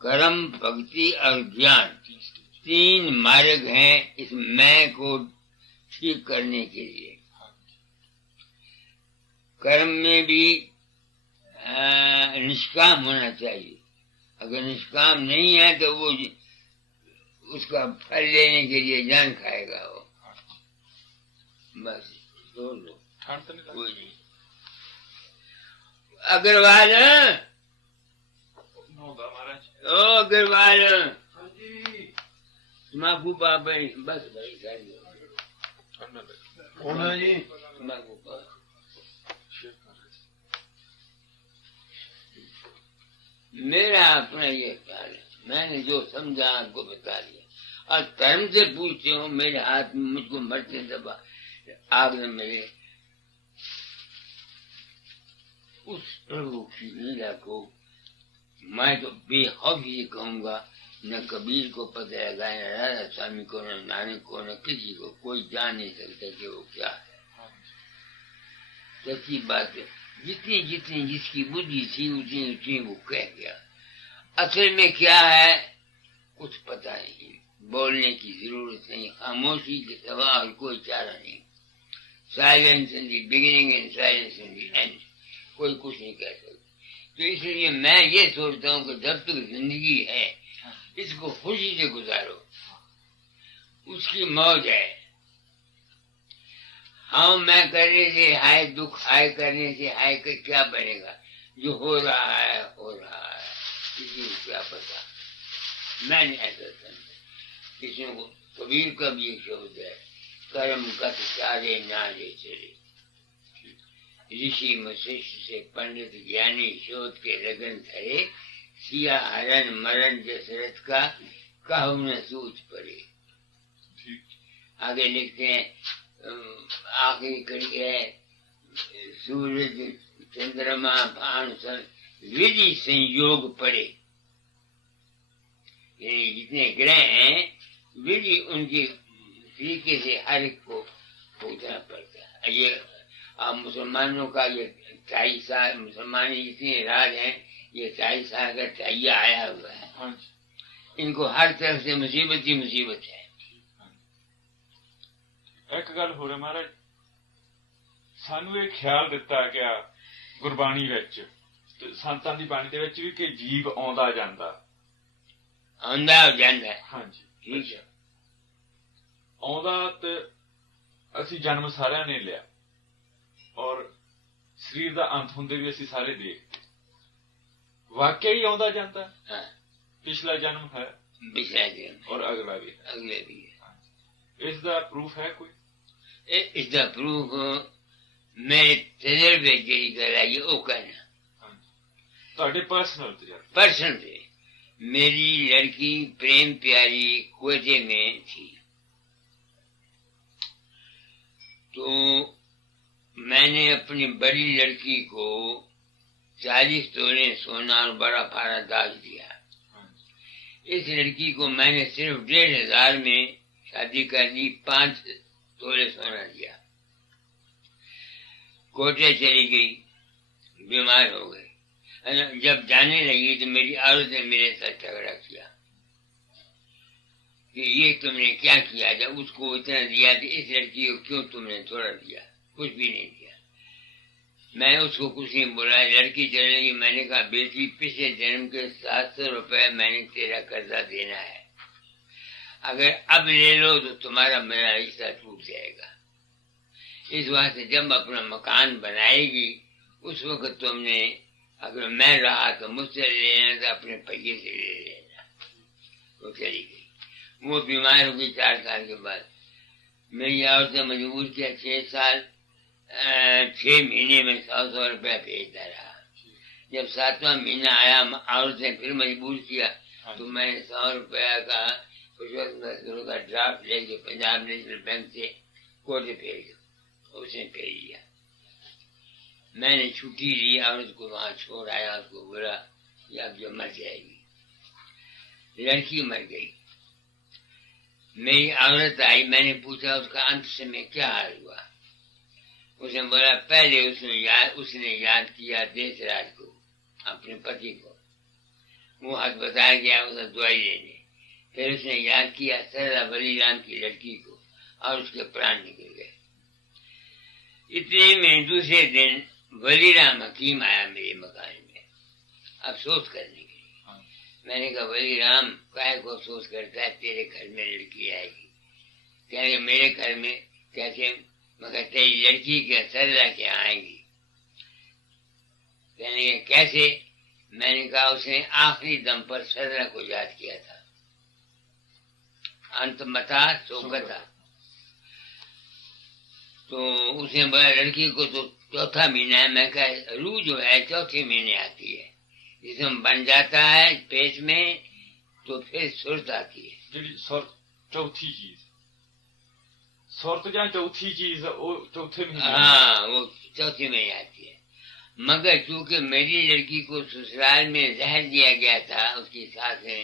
कर्म, भक्ति और ज्ञान, तीन मार्ग हैं इस मैं को ठीक करने के लिए। कर्म में भी निष्काम होना चाहिए। अगर निष्काम नहीं है तो वो उसका फल लेने के लिए जान खाएगा वो। बस छोड़ दो, ठंड तो नहीं कोई नहीं। अग्रवाल, होगा महाराज। ओ अग्रवाल, तम्बाकू पापड़ी, बस भाई सारी कौन है जी? तम्बाकू पा। मेरा अपना ये ख्याल है, मैंने जो समझा आपको बता दिया। और धर्म से पूछते हो, मेरे हाथ में मुझको मरते दबा आग न मिले, उस प्रभु की लीला को मैं तो बेखौफी से कहूंगा। न कबीर को पता लगाए, न राधा स्वामी को, न नानक को, न किसी को, कोई जान नहीं सकता कि वो क्या है। सच्ची बात है, जितनी जितनी जिसकी बुद्धि थी उतनी उतनी वो कह गया। असल में क्या है कुछ पता नहीं, बोलने की जरूरत नहीं, खामोशी के सिवा और कोई चारा नहीं। Silence in the beginning and silence in the and, कोई कुछ नहीं कह सकता। तो इसलिए मैं ये सोचता हूँ कि जब तक जिंदगी है इसको खुशी से गुजारो, उसकी मौज है। हाँ मैं करने से हाय, दुख हाय करने से हाय का क्या बनेगा? जो हो रहा है हो रहा है, किसी को क्या पता। मैंने ऐसा समझा। किसी को कबीर का भी एक शब्द है, कर्म गत चारे नाले चले। ऋषि वशिष्ठ से पंडित ज्ञानी शोध के लगन धरे, सिया हरण मरण दशरथ का कहु न सूझ पड़े। आगे लिखते हैं आखिरी कड़ी है, सूरज चंद्रमा भानु सन विधि संयोग पड़े। जितने ग्रह हैं विधि उनकी तरीके से हर एक को पूछना पड़ता है। ये अब मुसलमानों का ये 40 साल, मुसलमान जितने राज हैं ये 40 साल का चाहिया आया हुआ है। इनको हर तरफ से मुसीबत ही मुसीबत है। एक गल हो रही महाराज, सानू एक ख्याल दिता गया गुरबाणी विच, संतां दी बाणी दे विच भी कि जीव आउंदा जांदा है। हाँ जी, ठीक है। आउंदा ते असीं जन्म सारिਆਂ ने लिया और शरीर दा अंत हुंदे भी असीं सारे देखते। वाकई ही आउंदा जांदा। हाँ। पिछला जन्म है, पिछला जन्म और अगला भी है। अगले भी है। इसका प्रूफ है कोई? इसका प्रूफ मेरे तजर्बे जेड़ी गल है वो कहना। ਤੁਹਾਡੇ पर्सनल तजर्बे? पर्सन से मेरी लड़की प्रेम प्यारी कोयते में थी, तो मैंने अपनी बड़ी लड़की को 40 तोले सोना और बड़ा फारा दाज दिया। इस लड़की को मैंने सिर्फ 1500 में शादी कर दी, 5 तोले सोना दिया। कोटे चली गई, बीमार हो गई। जब जाने लगी तो मेरी औरत ने मेरे साथ झगड़ा किया कि ये तुमने क्या किया, जब उसको इतना दिया तो इस लड़की को क्यों तुमने थोड़ा दिया? कुछ भी नहीं दिया। मैं उसको कुछ नहीं बोला, लड़की चले गई। मैंने कहा बेटी पिछले जन्म के 700 रुपए मैंने तेरा कर्जा देना है, अगर अब ले लो तो तुम्हारा मेरा रिश्ता टूट जाएगा। इस वास्ते जब अपना मकान बनाएगी उस वक्त तुमने, अगर मैं रहा तो मुझसे ले लेना, तो अपने पैसे से ले लेना। वो चली गई। वो बीमार हो गई 4 साल के बाद। मेरी औरत ने मजबूर किया, 6 महीने में 100 रुपया भेजता रहा। जब 7वां महीना आया औरत ने फिर मजबूर किया, तो मैंने 100 रुपया का का ड्राफ्ट लेके पंजाब नेशनल बैंक से कोर्ट भेज दो, उसने भेज दिया। मैंने छुट्टी ली और उसको वहां छोड़ आया। उसको बोला कि अब जो मर जाएगी। लड़की मर गई। मेरी औरत आई, मैंने पूछा उसका अंत समय क्या हाल हुआ। उसने बोला पहले उसने याद किया देशराज को, अपने पति को। वो अस्पताल गया उसे दवाई लेने। फिर उसने याद किया सरला बलीराम की लड़की को और उसके प्राण निकल गए। इतने में दूसरे दिन बलीराम हकीम आया मेरे मकान में अफसोस करने के लिए। मैंने कहा बलीराम काहे को अफसोस करता है, तेरे घर में लड़की आएगी। कहेंगे मेरे घर में कैसे? मगर तेरी लड़की के सरला के आएगी। कहने कैसे? मैंने कहा उसने आखिरी दम पर सरला को याद किया था। अंत मता सोगता। तो उसने बोला लड़की को तो चौथा महीना है। मैं कहा रू जो है चौथे महीने आती है, जिसमें बन जाता है पेट में तो फिर सुरत आती है। ਜਿਹੜੀ ਚੌਥੀ ਚੀਜ਼ ਸੁਰਤ ਜਾਂ ਚੌਥੀ ਚੀਜ਼ ਉਹ ਚੌਥੇ ਮਹੀਨੇ हाँ वो चौथे महीने आती है। मगर चूंकि मेरी लड़की को ससुराल में जहर दिया गया था, उसकी सास ने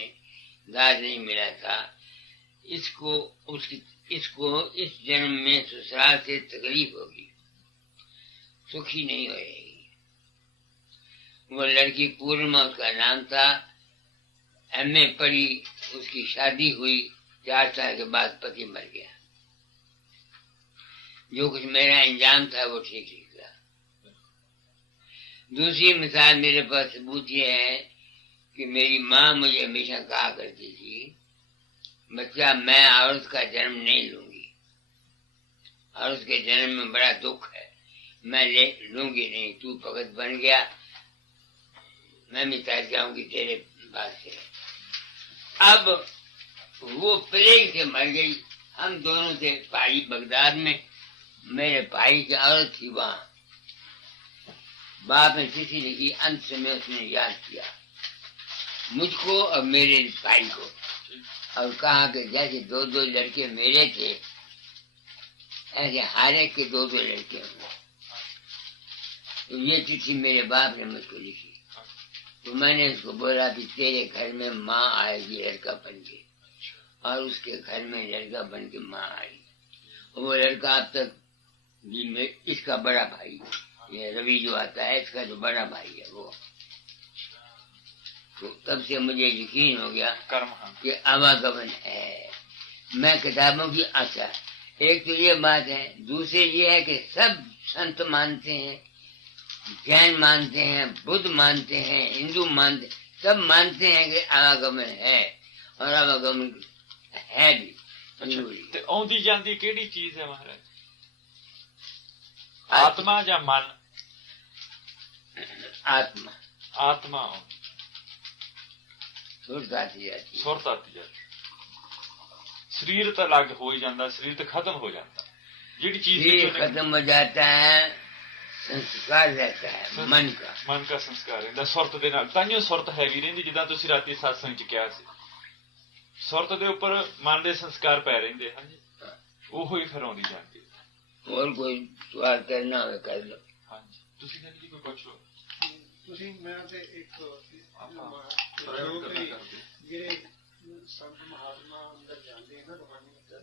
दाद नहीं मिला था, इसको इस जन्म में ससुराल से तकलीफ होगी, सुखी नहीं होगी। वो लड़की पूर्णिमा उसका नाम था, एमए पढ़ी, उसकी शादी हुई, 4 साल के बाद पति मर गया। जो कुछ मेरा इंजाम था वो ठीक निकला। दूसरी मिसाल मेरे पास सबूत ये है कि मेरी माँ मुझे हमेशा कहा करती थी बच्चा मैं औरत का जन्म नहीं लूंगी, और उसके जन्म में बड़ा दुख है, मैं लूंगी नहीं। तू भगत बन गया, मैं मिटा जाऊंगी तेरे पास से। अब वो प्लेग से मर गई। हम दोनों थे भाई बगदाद में। मेरे भाई की औरत थी वहां। बाप ने चिट्ठी लिखी, अंत में उसने याद किया मुझको और मेरे भाई को, और कहा कि जैसे 2 लड़के मेरे थे ऐसे हर एक के 2 लड़के होंगे। तो ये चिट्ठी मेरे बाप ने मुझको लिखी। तो मैंने उसको बोला कि तेरे घर में माँ आएगी लड़का बन के, और उसके घर में लड़का बन के माँ आई। वो लड़का अब तक इसका बड़ा भाई, ये रवि जो आता है इसका जो बड़ा भाई है वो। तो तब से मुझे यकीन हो गया कि आवागमन है। मैं किताबों की आशा, एक तो ये बात है, दूसरे ये है कि सब संत मानते हैं, जैन मानते हैं, बुद्ध मानते हैं, हिंदू मानते, सब मानते हैं कि आवागमन है, और आवागमन है भी जरूरी। ਤੇ ਆਉਂਦੀ ਜਾਂਦੀ ਕਿਹੜੀ ਚੀਜ਼ ਹੈ ਮਹਾਰਾਜ? आत्मा या मन? आत्मा। आत्मा सुरत आती जाती, सुरत आती जाती। शरीर तो अलग हो ही जाता, शरीर तो खत्म हो जाता, जी चीज खत्म हो जाता है, संस्कार रहता है मन का संस्कार रहता सुरत दे नाल। तांहियों सुरत हैगी रहिंदी, जिद्दां तुसीं राती सत्संग च किहा सी, सुरत दे उपर मन दे संस्कार पै रहिंदे हैं, ओहो ही फिर आउंदी जांदी। और कोई सवाल करना हो कर लो। हाँ जी, तुसीं कहंदे जी कोई पुछ लो। ਤੁਸੀਂ ਮੈਂ ਤੇ ਇੱਕ ਜਿਹੜੇ ਸੰਤ ਮਹਾਤਮਾ ਅੰਦਰ ਜਾਂਦੇ ਹਨ ਰੂਹਾਨੀ ਅੰਦਰ,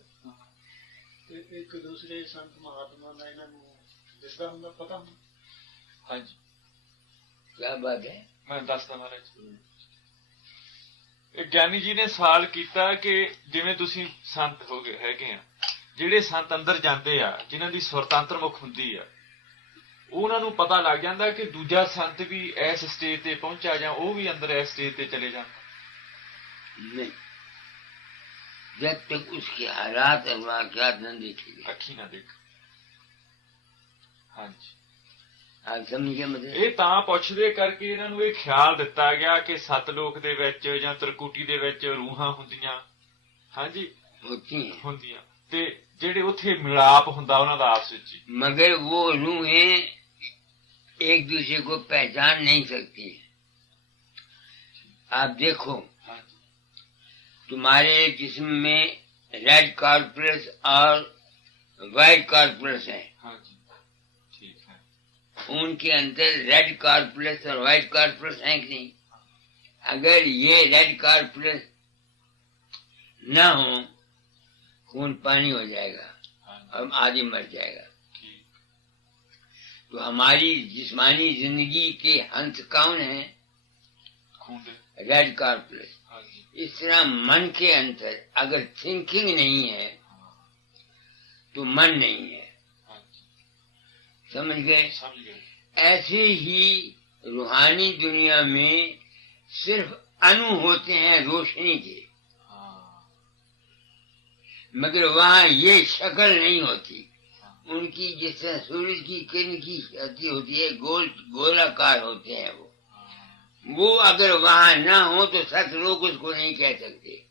ਤੇ ਇੱਕ ਦੂਸਰੇ ਸੰਤ ਮਹਾਤਮਾ ਦਾ ਇਹਨਾਂ ਨੂੰ ਦਿਸਦਾ ਹੁੰਦਾ, ਪਤਾ ਹੁੰਦਾ। हाँ जी, क्या बात है? मैं दसदा महाराज। ਗਿਆਨੀ ਜੀ ਨੇ ਸਵਾਲ ਕੀਤਾ ਕਿ ਜਿਵੇਂ ਤੁਸੀਂ ਸੰਤ ਹੋ ਗਏ ਹੈਗੇ ਆ, ਜਿਹੜੇ ਸੰਤ ਅੰਦਰ ਜਾਂਦੇ ਆ, ਜਿਨ੍ਹਾਂ ਦੀ ਸੁਰਤੰਤਰ ਮੁਖ ਹੁੰਦੀ ਆ, ਉਹਨਾਂ ਨੂੰ ਪਤਾ ਲੱਗ ਜਾਂਦਾ ਕਿ ਦੂਜਾ ਸੰਤ ਵੀ ਇਸ ਸਟੇਜ ਤੇ ਪਹੁੰਚਾ, ਜਾਂ ਉਹ ਵੀ ਅੰਦਰ ਇਸ ਸਟੇਜ ਤੇ ਚਲੇ ਜਾਂਦਾ। नहीं, जब तक उसके हालात और वाक़यात न देखेंगे, ਅੱਖੀ ਨਾ ਦੇਖ। ਹਾਂਜੀ, आप समझिए मतलब। ਇਹ ਤਾਂ ਪੁੱਛਦੇ ਕਰਕੇ ਇਹਨਾਂ ਨੂੰ ਇਹ ਖਿਆਲ ਦਿੱਤਾ ਗਿਆ ਕਿ ਸਤਲੋਕ ਦੇ ਵਿੱਚ ਜਾਂ ਤਰਕੂਟੀ ਦੇ ਵਿੱਚ ਰੂਹਾਂ ਹੁੰਦੀਆਂ। ਹਾਂਜੀ, होती हैं, ਹੁੰਦੀਆਂ, ਤੇ ਜਿਹੜੇ ਉੱਥੇ ਮਿਲਾਪ ਹੁੰਦਾ ਉਹਨਾਂ ਦਾ ਆਪਸ ਵਿੱਚ ਹੀ। मगर वो रूहें एक दूसरे को पहचान नहीं सकती। आप देखो तुम्हारे जिस्म में रेड कॉर्पोरस और व्हाइट कॉर्पोरस है। हाँ जी, ठीक है। उनके अंदर रेड कॉर्पस और व्हाइट कॉर्पस है कि नहीं? अगर ये रेड कॉर्पस न हो, खून पानी हो जाएगा और आदमी मर जाएगा। तो हमारी जिस्मानी जिंदगी के हंस कौन है? Red corpus. इस तरह मन के अंदर अगर थिंकिंग नहीं है तो मन नहीं है। समझ गए? ऐसे ही रूहानी दुनिया में सिर्फ अणु होते हैं रोशनी के, मगर वहां ये शक्ल नहीं होती उनकी। जिस तरह सूरज की किरण की शक्ति होती है, गोलाकार होते हैं वो अगर वहां ना हो तो सच लोग उसको नहीं कह सकते।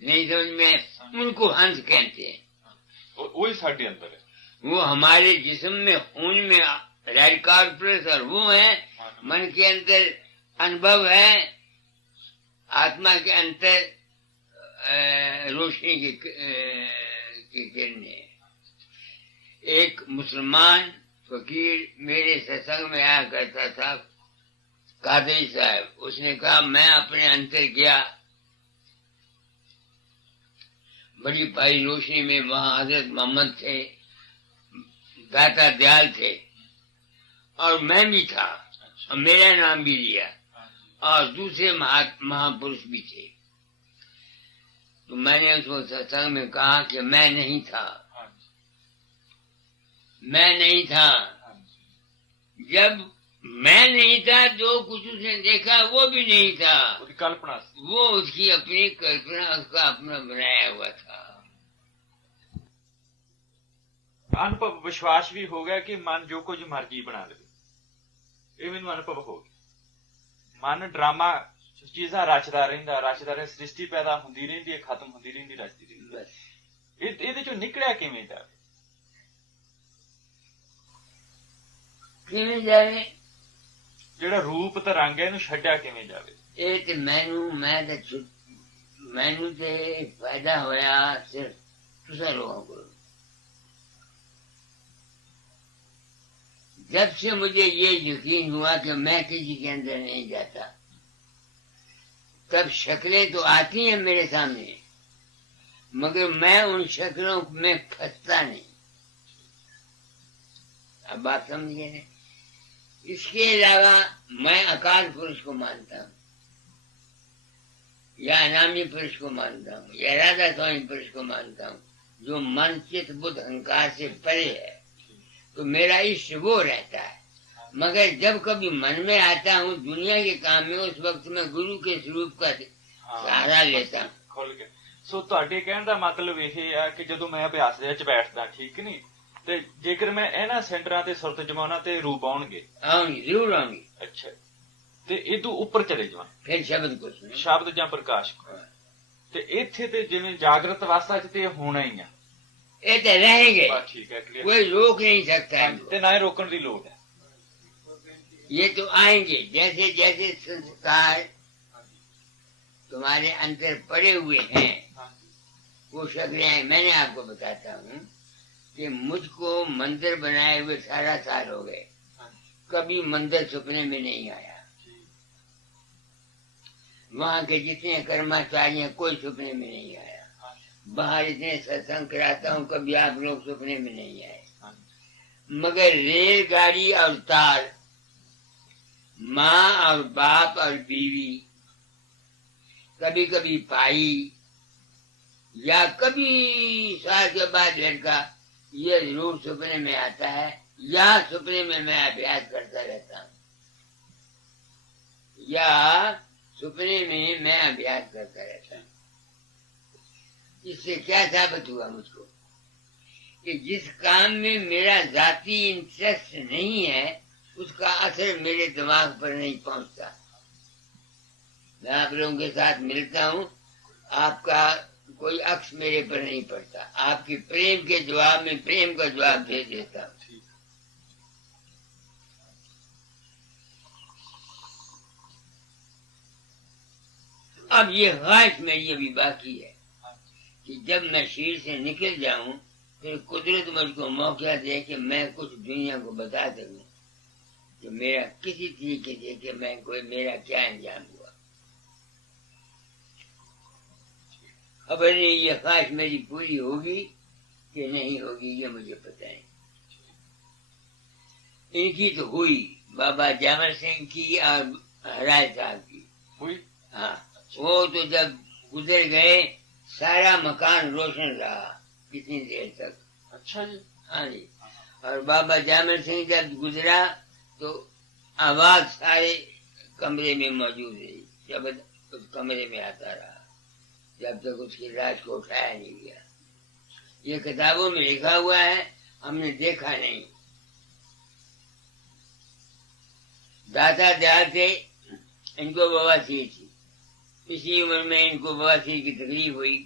नहीं समझ में? उनको हंस कहते हैं। वही साढ़े अंदर है। वो हमारे जिस्म में, खून में रेड कॉर्पस और वो है। मन के अंदर अनुभव है, आत्मा के अंदर रोशनी की किरणें। एक मुसलमान फकीर मेरे सत्संग में आया करता था, कादरी साहब। उसने कहा मैं अपने अंदर गया, बड़ी भारी रोशनी में। वहां हजरत मोहम्मद थे, दाता दयाल थे और मैं भी था, और मेरा नाम भी लिया, और दूसरे महापुरुष भी थे। तो मैंने उसको सत्संग में कहा कि मैं नहीं था, मैं नहीं था। जब मैं नहीं था जो कुछ उसने देखा वो भी नहीं था, कल्पना, वो उसकी अपनी कल्पना, उसका अपना बनाया हुआ था। अनुभव विश्वास भी हो गया कि मन जो कुछ मर्जी बना ले। ਇਹ ਮੈਨੂੰ ਅਨੁਭਵ ਹੋ ਗਿਆ। ਮਨ ਡਰਾਮਾ ਚੀਜ਼ਾਂ ਰਚਦਾ ਰਹਿੰਦਾ, ਸ੍ਰਿਸ਼ਟੀ ਪੈਦਾ ਹੁੰਦੀ ਰਹਿੰਦੀ ਹੈ, ਖਤਮ ਹੁੰਦੀ ਰਹਿੰਦੀ, ਰਚਦੀ ਰਹਿੰਦੀ। ਇਹਦੇ ਚੋਂ ਨਿਕਲਿਆ ਕਿਵੇਂ ਜਾਵੇ? ਕਿਵੇਂ ਜਾਵੇ? ਜਿਹੜਾ ਰੂਪ ਤੇ ਰੰਗ ਹੈ ਇਹਨੂੰ ਛੱਡਿਆ ਕਿਵੇਂ ਜਾਵੇ? ਇਹ ਤੇ ਮੈਨੂੰ ਤੇ ਫਾਇਦਾ ਹੋਇਆ ਸਿਰਫ ਤੁਸੀਂ ਲੋਗों को। जब से मुझे ये यकीन हुआ कि मैं किसी के अंदर नहीं जाता, तब शक्लें तो आती हैं मेरे सामने, मगर मैं उन शक्लों में फंसता नहीं। अब बात समझिए ना। इसके अलावा मैं अकाल पुरुष को मानता हूँ, या अनामी पुरुष को मानता हूँ, या राधा स्वामी पुरुष को मानता हूँ, जो मन चित्त बुद्ध अहंकार से परे है। तो मेरा इष्ट वो रहता है। मगर जब कभी मन में आता हूँ दुनिया के काम में, उस वक्त मैं गुरु के स्वरूप का सहारा लेता हूँ। खुल के। सो ਤੁਹਾਡੇ ਕਹਿਣ ਦਾ ਮਤਲਬ ਇਹ ਆ ਕਿ ਜਦੋਂ ਮੈਂ ਅਭਿਆਸ ਦੇ ਵਿੱਚ ਬੈਠਦਾ, ਠੀਕ ਨਹੀਂ, ਤੇ ਜੇਕਰ ਮੈਂ ਇਹਨਾਂ ਸੈਂਟਰਾਂ ਤੇ ਸੁਰਤ ਜਮਾਉਣਾ ਤੇ ਰੂਪ ਆਉਣਗੇ? ਆਉਣਗੇ, ਜ਼ਰੂਰ ਆਉਣਗੇ। ਅੱਛਾ, ਤੇ ਇਹ ਤੋਂ ਉੱਪਰ ਚਲੇ ਜਾਵਾਂ ਫਿਰ ਸ਼ਬਦ ਕੁਛ ਨਹੀਂ, ਸ਼ਬਦ ਜਾਂ ਪ੍ਰਕਾਸ਼ ਤੇ ਇੱਥੇ ਤੇ ਜਿਵੇਂ ਜਾਗਰਤ ਅਵਸਥਾ ਚ ਤੇ ਹੋਣਾ ਹੀ ਆ। ਇਹ ਤੇ रहेंगे, ठीक है, कोई रोक नहीं सकता है। ना रोकने की लोड़ है। ये तो आएंगे। जैसे जैसे संस्कार तुम्हारे अंदर पड़े हुए हैं वो शक्लें। मैंने आपको बताता हूँ कि मुझको मंदिर बनाए हुए 18 साल हो गए, कभी मंदिर सपने में नहीं आया। वहाँ के जितने कर्मचारी हैं कोई सपने में नहीं आया। बाहर इतने सत्संग कराता हूँ, कभी आप लोग सपने में नहीं आए। मगर रेलगाड़ी और तार, माँ और बाप और बीवी, कभी कभी भाई, या कभी साल के बाद लड़का, ये जरूर सपने में आता है। या सपने में मैं अभ्यास करता रहता हूँ, या सपने में मैं अभ्यास करता रहता हूँ। इससे क्या साबित हुआ मुझको कि जिस काम में मेरा जाती इंटरेस्ट नहीं है उसका असर मेरे दिमाग पर नहीं पहुंचता। मैं आप लोगों के साथ मिलता हूँ, आपका कोई अक्स मेरे पर नहीं पड़ता। आपकी प्रेम के जवाब में प्रेम का जवाब दे देता हूँ। अब ये ख्वाहिश मेरी अभी बाकी है कि जब मैं शरीर से निकल जाऊं फिर कुदरत मुझको मौका दे कि मैं कुछ दुनिया को बता सकूं कि मेरा किसी चीज के देखे मैं कोई मेरा क्या अंजाम हुआ। खबर नहीं ये ख्वाहिश मेरी पूरी होगी कि नहीं होगी ये मुझे पता नहीं। इनकी तो हुई, बाबा जामर सिंह की और हराज साहब की हुई। हाँ, वो तो जब गुजर गए सारा मकान रोशन रहा कितनी देर तक। अच्छा जी। हाँ जी। और बाबा जामर सिंह जब गुजरा तो आवाज सारे कमरे में मौजूद रही, जब उस कमरे में आता रहा जब तक उसकी लाश को उठाया नहीं गया। ये किताबों में लिखा हुआ है, हमने देखा नहीं। दाता दयाल थे, इनको बवासीर थी, इसी उम्र में इनको बवासीर की तकलीफ हुई।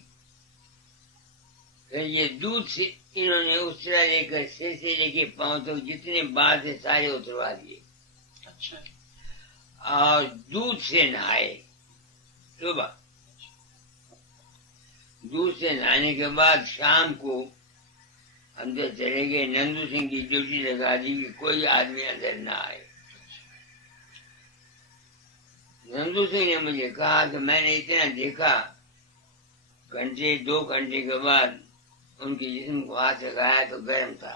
फिर ये दूध से इन्होंने उस तरह लेकर सिर से लेके पांव तक जितने बाल थे सारे उतरवा दिए। अच्छा। और दूध से नहाए सुबह। दूध से नहाने के बाद शाम को अंदर चले गए। नंदू सिंह की ड्यूटी लगा दी कि कोई आदमी अंदर ना आए। नंदू सिंह ने मुझे कहा कि मैंने इतना देखा, घंटे 2 घंटे के बाद उनके जिस्म को हाथ लगाया तो गर्म था,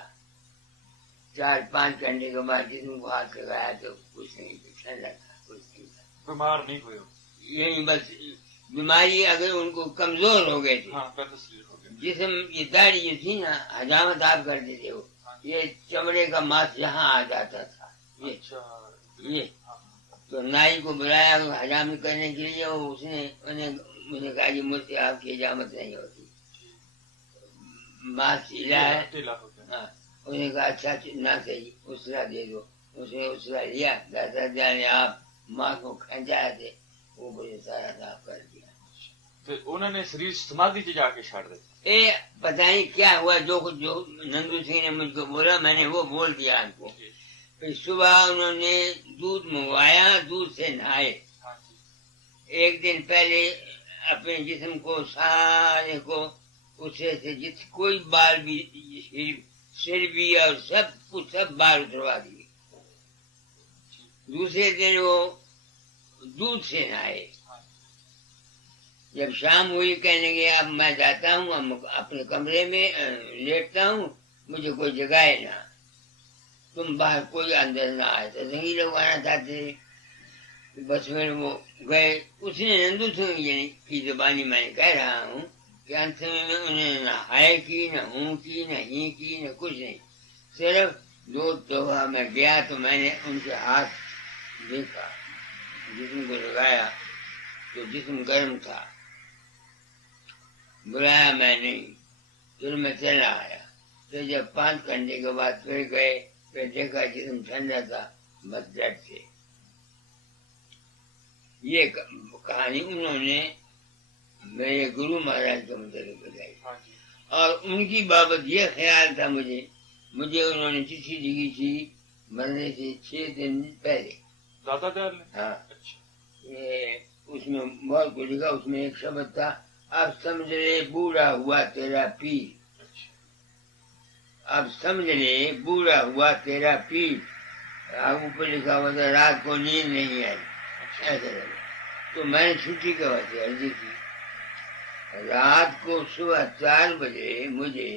4-5 घंटे के बाद जिस्म को हाथ लगाया तो कुछ नहीं, ठंडा था, कुछ नहीं था। बीमार नहीं हुए। यही बस बीमारी अगर उनको कमजोर हो गए थे। हाँ, तस्वीर हो गई। जिसम ये दाढ़ी जो थी ना हजामत आप करते थे वो, ये चमड़े का मांस यहाँ आ जाता था। ये अच्छा। ये तो नाई को बुलाया हजामत करने के लिए, वो उसने उन्हें मुझे कहा कि मुझसे आपकी हजामत नहीं होती, मांस ढीला है। हाँ, उसने कहा अच्छा ना सही उसरा दे दो। उसने उसरा लिया, दादा ने आप माँ को खींचाए थे, वो मुझे सारा साफ कर दिया। फिर उन्होंने शरीर समाधि च जाके छाड़ दिया। ए पता नहीं क्या हुआ, जो नंदू सिंह ने मुझको बोला मैंने वो बोल दिया आपको। फिर सुबह उन्होंने दूध मंगवाया, दूध से नहाए। एक दिन पहले अपने जिस्म को सारे को उससे से जित कोई बाल भी सिर भी और सब कुछ सब बाल उतरवा दिए। दूसरे दिन वो दूध से नहाए। जब शाम हुई कहने लगे अब मैं जाता हूँ, अपने कमरे में लेटता हूँ, मुझे कोई जगाए ना, तुम बाहर कोई अंदर ना आए। तो जंगी लगवाना चाहते थे। बस फिर वो गए। उसने नंदू सिंह की जुबानी मैंने कह रहा हूँ कि अंत में उन्हें न हाय की, न हूँ की, न ही की, न कुछ नहीं। सिर्फ 2 दफा मैं गया तो मैंने उनके हाथ देखा, जिस्म को लगाया तो जिस्म गर्म था। बुलाया मैं नहीं, फिर मैं चला आया। फिर जब 5 घंटे के बाद फिर गए, फिर देखा जिस्म ठंडा था, बस डर से। ये कहानी उन्होंने मेरे गुरु महाराज को मुझे बताई। और उनकी बाबत ये ख्याल था मुझे उन्होंने चिट्ठी लिखी थी मरने से 6 दिन पहले। दादा दयाल ने? हाँ। अच्छा। ये उसमें बहुत कुछ लिखा। उसमें एक शब्द था, अब समझ ले बूढ़ा हुआ तेरा पीर। अब समझ ले बूढ़ा हुआ तेरा पीर। ऊपर लिखा हुआ था रात को नींद नहीं आई। ऐसा लगा तो मैंने छुट्टी के वजह अर्जी की। रात को सुबह 4 बजे मुझे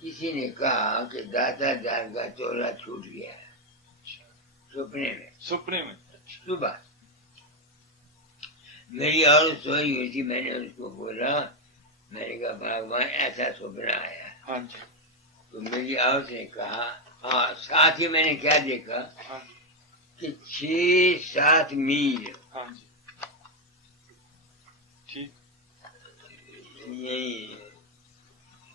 किसी ने कहा कि दादा दयाल का चोला छूट गया है। सपने में सुबह मेरी और सोई हुई थी। मैंने उसको बोला, मैंने कहा भगवान ऐसा सपना आया। हाँ जी। तो मेरी और ने कहा हाँ। साथ ही मैंने क्या देखा कि 6-7 मील। हाँ जी। ठीक। यही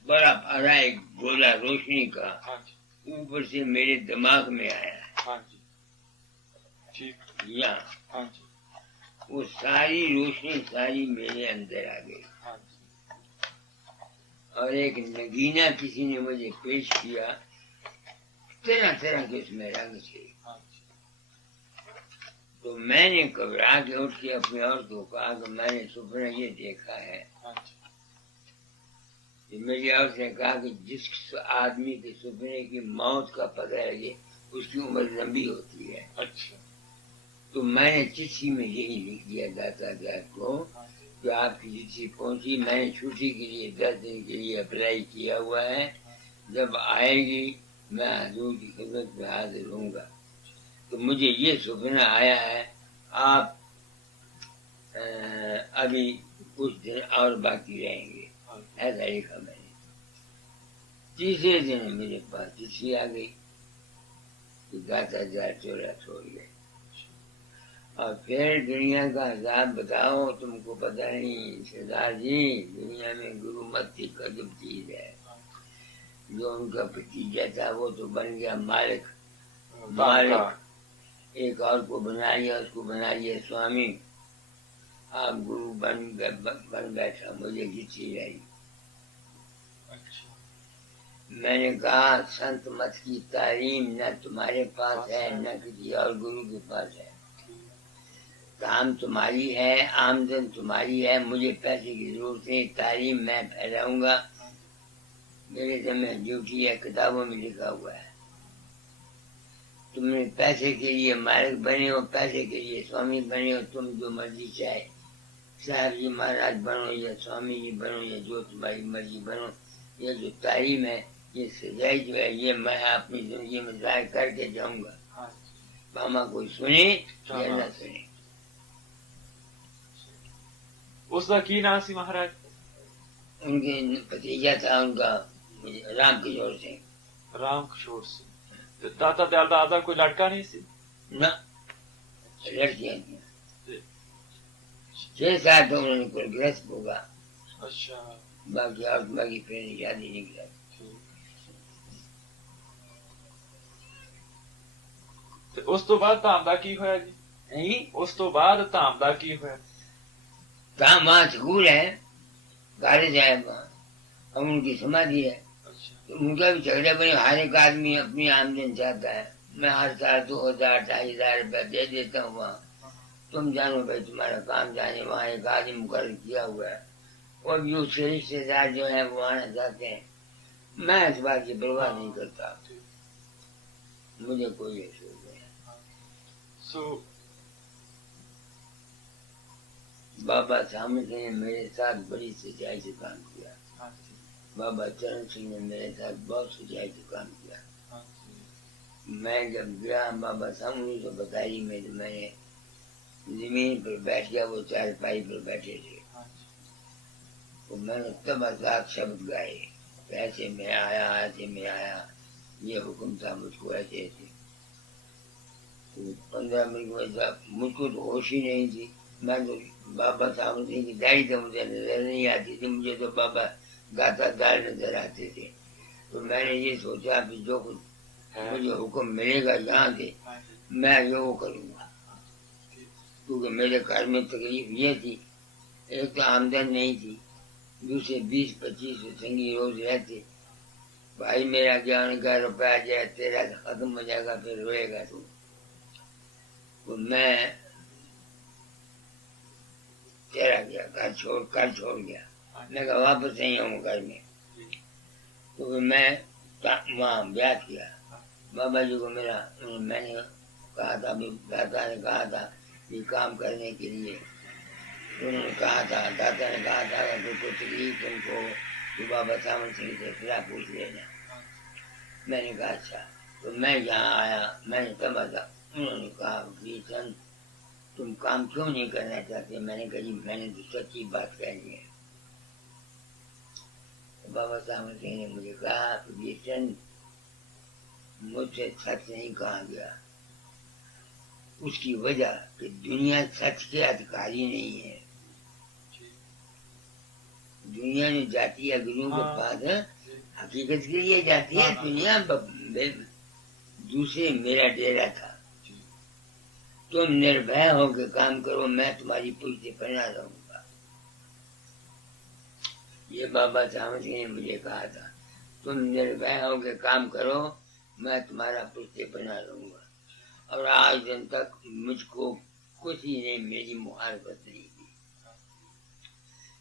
बड़ा बड़ा एक गोला रोशनी का हाँ जी। ऊपर से मेरे दिमाग में आया। हाँ जी। ठीक। यहाँ हाँ जी। वो सारी रोशनी सारी मेरे अंदर आ गई। हाँ जी। और एक नगीना किसी ने मुझे पेश किया, तरह तरह के उसमें रंग थे। हाँ जी। तो मैंने घबरा के उठ के अपने और को कहा कि मैंने सपना ये देखा है। हाँ जी। मेरी उसने कहा कि जिस आदमी के सपने की मौत का पता लगे उसकी उम्र लंबी होती है। अच्छा। तो मैंने चिट्ठी में यही लिख दिया दाता साहब को कि आपकी चिट्ठी पहुंची, मैंने छुट्टी के लिए 10 दिन के लिए अप्लाई किया हुआ है, जब आएगी मैं हजूर की खिदमत में हाजिर होऊंगा। तो मुझे ये सपना आया है, आप अभी कुछ दिन और बाकी रहेंगे, ऐसा लिखा मैंने। तीसरे दिन मेरे पास चिट्ठी आ गई कि दाता जार चोरा छोड़ गए। और फिर दुनिया का हिसाब बताओ, तुमको पता नहीं सरदार जी, दुनिया में गुरु मत की कदम चीज है। जो उनका भतीजा था वो तो बन गया मालिक, एक और को बना लिया, उसको बना लिया स्वामी। आप गुरु बन बैठा, मुझे चिट्ठी आई। मैंने कहा संत मत की तालीम न तुम्हारे पास है न किसी और गुरु के पास है। काम तुम्हारी है, आमदन तुम्हारी है, मुझे पैसे की जरूरत नहीं, तालीम मैं फैलाऊंगा, मेरे समय ड्यूटी है, किताबों में लिखा हुआ है। तुमने पैसे के लिए मालिक बने हो, पैसे के लिए स्वामी बने हो, तुम जो मर्जी चाहे साहब जी महाराज बनो या स्वामी जी बनो या जो तुम्हारी मर्जी बनो, ये जो तालीम है, ये सजाई जो है, ये मैं अपनी जिंदगी में जाहिर करके जाऊंगा। मामा कोई सुने या न सुने। उसका की नाम सी महाराज? उनके भतीजा था उनका राम किशोर सिंह। राम किशोर सिंह। तो दाता दयाल दादा कोई लड़का नहीं सी? ना, लड़कियां थी। 6 साल तो उन्होंने कुल गृहस्थ होगा। अच्छा। बाकी फिर शादी नहीं किया। ਤੇ ਉਸ ਤੋਂ ਬਾਅਦ ਧਾਮ ਦਾ ਕੀ ਹੋਇਆ ਜੀ? नहीं, ਉਸ ਤੋਂ ਬਾਅਦ ਧਾਮ ਦਾ ਕੀ ਹੋਇਆ? कहा वहाँ स्कूल है, कॉलेज है वहाँ, और उनकी समाधि है। तो उनका भी झगड़ा बने, हर एक आदमी अपनी आमदन चाहता है। मैं हर साल 2000 2,500 रुपया दे देता हूँ वहाँ, तुम जानो भाई तुम्हारा काम जाने। वहाँ एक आदमी मुकर्रर किया हुआ है, और भी उसके रिश्तेदार जो है वो आना चाहते हैं। मैं इस बात की परवाह नहीं करता, मुझे कोई अफसोस नहीं। बाबा सामंत ने मेरे साथ बड़ी सच्चाई से काम किया। बाबा चरण सिंह ने मेरे साथ बहुत सच्चाई से काम किया। मैं जब गया बाबा सामने तो बताई में, तो मैंने जमीन पर बैठ गया, वो चारपाई पर बैठे थे। तो मैंने तब आजाद शब्द गाए, ऐसे में आया, ऐसे में आया, ये हुक्म था मुझको, ऐसे ऐसे। तो 15 मिनट में मुझको तो होश ही नहीं थी। मैं तो बाबा साहब सिंह की दाढ़ी तो मुझे नजर नहीं आती थी, मुझे तो बाबा गाता दाल नजर आते थे। तो मैंने ये सोचा कि जो कुछ मुझे हुक्म मिलेगा यहाँ से मैं वो करूँगा, क्योंकि मेरे घर में तकलीफ ये थी, एक तो आमदन नहीं थी, दूसरे 20-25 संगी रोज रहते। भाई मेरा क्या उनका रुपया जाए, तेरा खत्म हो जाएगा, फिर रोएगा तू। तो मैं तेरा गया, घर छोड़ गया। मैं कहा वापस नहीं आऊँ घर में। तो मैं वहाँ ब्याह किया बाबा जी को मेरा। मैंने कहा था, दाता ने कहा था ये काम करने के लिए, उन्होंने कहा था, दाता ने कहा था अगर कोई तकलीफ तुमको तो बाबा सामंत सिंह से फिर पूछ लेना। मैंने कहा अच्छा। तो मैं यहाँ आया, मैंने तब था, उन्होंने कहा कि सन तुम काम क्यों नहीं करना चाहते? मैंने कहा मैंने तो सच्ची बात कहनी है। तो बाबा सामंत सिंह ने मुझे कहा कि सन मुझसे सच नहीं कहा गया, उसकी वजह कि दुनिया सच के अधिकारी नहीं है। दुनिया में जाती है गुरु के पास, हकीकत के लिए जाती है दुनिया। दूसरे मेरा डेरा था, तुम निर्भय होकर काम करो, मैं तुम्हारी पुष्टि बना रहूंगा। ये बाबा सामंत सिंह ने मुझे कहा था, तुम निर्भय होकर काम करो, मैं तुम्हारा पुष्टि बना रहूंगा। और आज दिन तक मुझको कुछ ही ने मेरी मुखालफत नहीं की।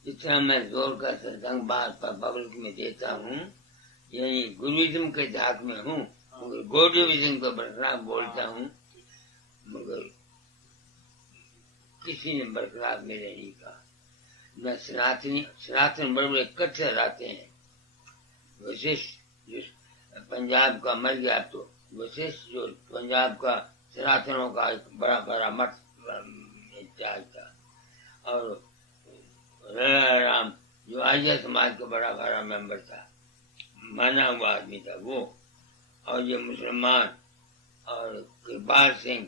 इतना मैं जोर का सत्संग बात पब्लिक में देता हूँ, यानी गुरुइज्म के झाक में हूँ, मगर गौडीविज्म को बरखलाफ बोलता हूँ, मगर किसी ने बरखलाफ मेरे नहीं कहा। मैं सनातन बड़े बड़े कट्टर आते हैं। वशिष्ठ जो पंजाब का मर गया, तो वशिष्ठ जो पंजाब का सनातनों का एक बड़ा बड़ा मठ इंचार्ज था, और राम जो आर्य समाज का बड़ा बड़ा मेंबर था, माना हुआ आदमी था वो, और ये मुसलमान और कृपाल सिंह